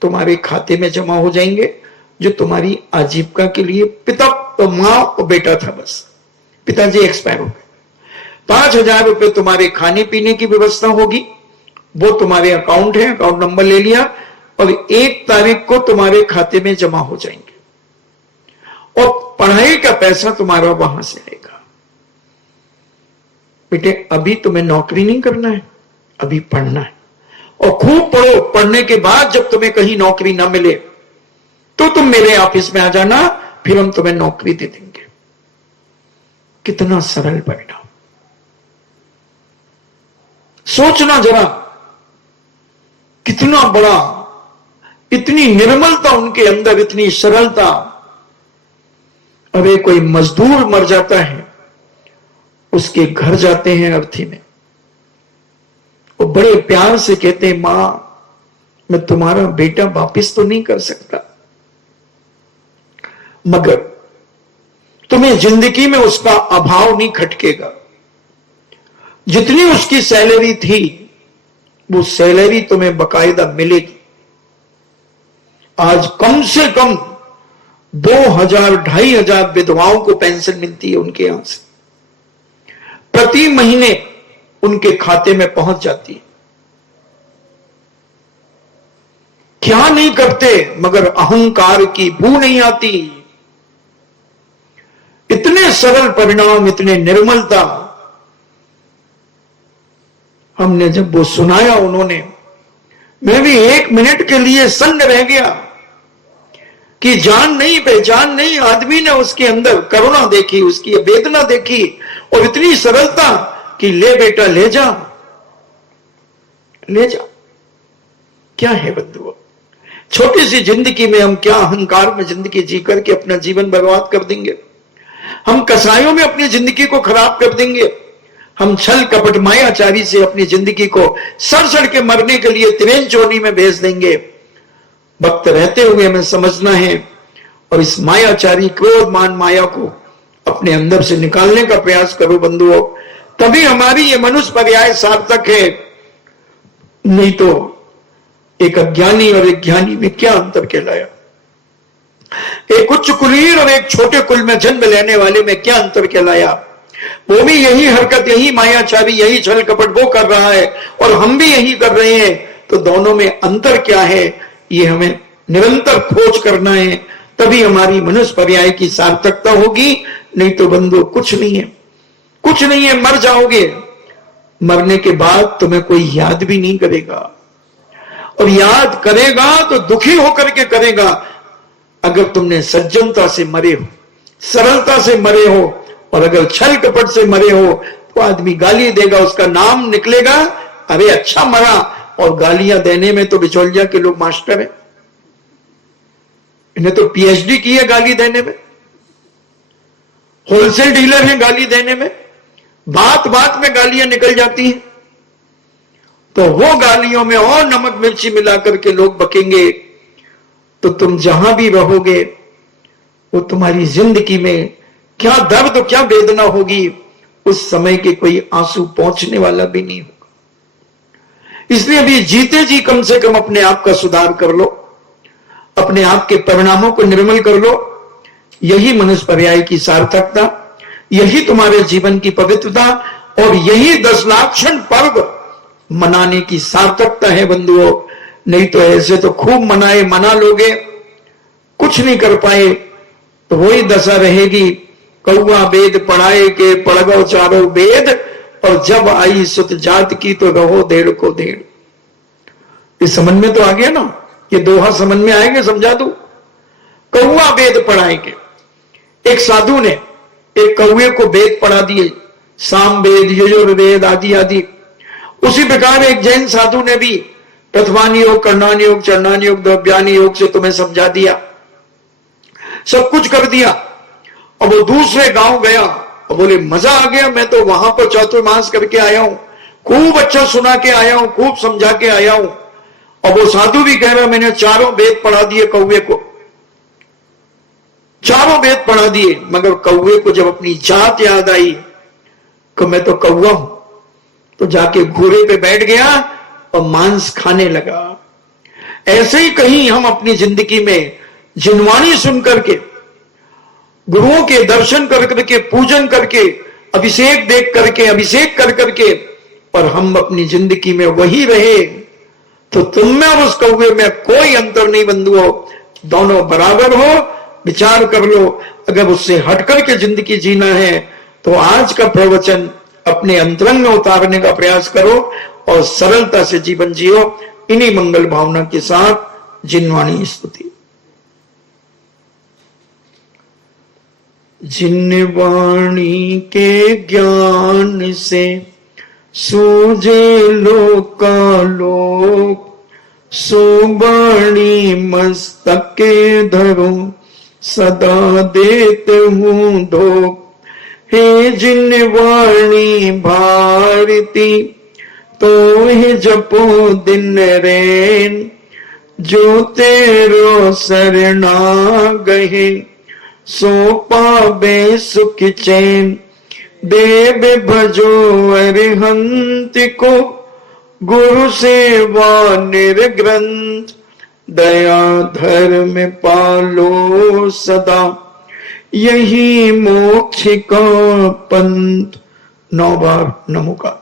तुम्हारे खाते में जमा हो जाएंगे, जो तुम्हारी आजीविका के लिए। पिता तो मां और बेटा था बस, पिताजी एक्सपायर हो गए। 5,000 रुपए तुम्हारे खाने पीने की व्यवस्था होगी, वो तुम्हारे अकाउंट है, अकाउंट नंबर ले लिया, और 1 तारीख को तुम्हारे खाते में जमा हो जाएंगे, और पढ़ाई का पैसा तुम्हारा वहां से आएगा। बेटे अभी तुम्हें नौकरी नहीं करना है, अभी पढ़ना है, और खूब पढ़ो। पढ़ने के बाद जब तुम्हें कहीं नौकरी ना मिले तो तुम मेरे ऑफिस में आ जाना, फिर हम तुम्हें नौकरी दे देंगे। कितना सरल परिणाम। सोचना जरा, कितना बड़ा, इतनी निर्मलता उनके अंदर, इतनी सरलता। अरे कोई मजदूर मर जाता है, उसके घर जाते हैं अर्थी में, वो बड़े प्यार से कहते हैं मां मैं तुम्हारा बेटा वापिस तो नहीं कर सकता, मगर तुम्हें जिंदगी में उसका अभाव नहीं खटकेगा। जितनी उसकी सैलरी थी वो सैलरी तुम्हें बकायदा मिलेगी। आज कम से कम 2,000-2,500 विधवाओं को पेंशन मिलती है उनके यहां से, प्रति महीने उनके खाते में पहुंच जाती है। क्या नहीं करते, मगर अहंकार की बू नहीं आती। इतने सरल परिणाम, इतने निर्मलता। हमने जब वो सुनाया उन्होंने, मैं भी 1 मिनट के लिए सन्न रह गया कि जान नहीं पहचान नहीं। आदमी ने उसके अंदर करुणा देखी, उसकी वेदना देखी, और इतनी सरलता कि ले बेटा ले जा, ले जा। क्या है बंधुओं, छोटी सी जिंदगी में हम क्या अहंकार में जिंदगी जी करके अपना जीवन बर्बाद कर देंगे। हम कसायों में अपनी जिंदगी को खराब कर देंगे। हम छल कपट मायाचारी से अपनी जिंदगी को सड़ के मरने के लिए त्रिवेणी चोरी में भेज देंगे। वक्त रहते हुए हमें समझना है और इस मायाचारी क्रोध मान माया को अपने अंदर से निकालने का प्रयास करो बंधुओं, तभी हमारी ये मनुष्य पर्याय सार्थक है। नहीं तो एक अज्ञानी और एक ज्ञानी में क्या अंतर कहलाया। एक उच्च कुलीन और एक छोटे कुल में जन्म लेने वाले में क्या अंतर कहलाया। वो भी यही हरकत, यही मायाचारी, यही छल कपट वो कर रहा है और हम भी यही कर रहे हैं, तो दोनों में अंतर क्या है, ये हमें निरंतर खोज करना है। तभी हमारी मनुष्य पर्याय की सार्थकता होगी। नहीं तो बंधु कुछ नहीं है, कुछ नहीं है। मर जाओगे, मरने के बाद तुम्हें कोई याद भी नहीं करेगा, और याद करेगा तो दुखी होकर के करेगा। अगर तुमने सज्जनता से मरे हो, सरलता से मरे हो, और अगर छल कपट से मरे हो, तो आदमी गाली देगा, उसका नाम निकलेगा, अरे अच्छा मरा। और गालियां देने में तो बिचौलिया के लोग मास्टर हैं, इन्हें तो पीएचडी की है गाली देने में, होलसेल डीलर हैं गाली देने में, बात बात में गालियां निकल जाती हैं। तो वो गालियों में और नमक मिर्ची मिलाकर के लोग बकेंगे, तो तुम जहां भी रहोगे वो तुम्हारी जिंदगी में क्या दर्द क्या वेदना होगी, उस समय के कोई आंसू पहुंचने वाला भी नहीं होगा। इसलिए अभी जीते जी कम से कम अपने आप का सुधार कर लो, अपने आप के परिणामों को निर्मल कर लो। यही मनुष्य पर्याय की सार्थकता, यही तुम्हारे जीवन की पवित्रता, और यही 10 लाक्षण पर्व मनाने की सार्थकता है बंधुओं। नहीं तो ऐसे तो खूब मना लोगे, कुछ नहीं कर पाए, तो वही दशा रहेगी, कौआ वेद पढ़ाए के पढ़ गो चारों वेद, और जब आई सुत जात की तो रहो डेढ़ को डेढ़। इस समझ में तो आ गया ना, ये दोहा समझ में आएंगे, समझा दू। कौआ वेद पढ़ाएंगे, एक साधु ने एक कौए को वेद पढ़ा दिए, साम वेद यजुर्वेद आदि आदि। उसी प्रकार एक जैन साधु ने भी प्रथमानि योग, कर्णानि योग, चरणानि योग, द्रव्यानि योग से तुम्हें समझा दिया, सब कुछ कर दिया। अब वो दूसरे गांव गया और बोले मजा आ गया, मैं तो वहां पर चातुर्मास करके आया हूं, खूब अच्छा सुना के आया हूं, खूब समझा के आया हूं। और वो साधु भी कह रहा मैंने चारों वेद पढ़ा दिए कौवे को, चारों वेद पढ़ा दिए, मगर कौवे को जब अपनी जात याद आई कि मैं तो कौवा हूं, तो जाके घोड़े पे बैठ गया और मांस खाने लगा। ऐसे ही कहीं हम अपनी जिंदगी में जिनवाणी सुन करके, गुरुओं के दर्शन कर करके, पूजन करके, अभिषेक देख करके, अभिषेक कर करके, और हम अपनी जिंदगी में वही रहे, तो तुम में और उस कौवे में कोई अंतर नहीं बंधुओं, दोनों बराबर हो। विचार कर लो, अगर उससे हटकर के जिंदगी जीना है तो आज का प्रवचन अपने अंतरंग में उतारने का प्रयास करो और सरलता से जीवन जियो। इन्हीं मंगल भावना के साथ जिनवाणी स्तुति। जिनवाणी के ज्ञान से सूझे लोकालोक, सुबाणी मस्तक के धरो सदा देते हूं धोख। हे जिनवाणी भारती तो ही जपो दिन रैन, जो तेरो शरणा गहे सो पावे सुख चैन। देव भजो अरिहंत को, गुरु सेवा निर्ग्रंथ। दया धर्म पालो सदा, यही मोक्ष का पंथ। 9 बार नमो का।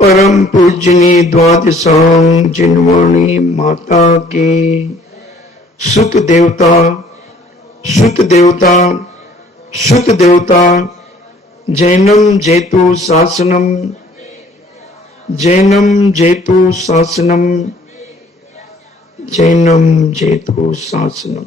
परम पूजनी द्वादशांग जिनवाणी माता की। सुत देवता सुत देवता सुत देवता, जैनम जेतु शासनम, जैनम जेतु शासनम, जैनम जेतु शासनम।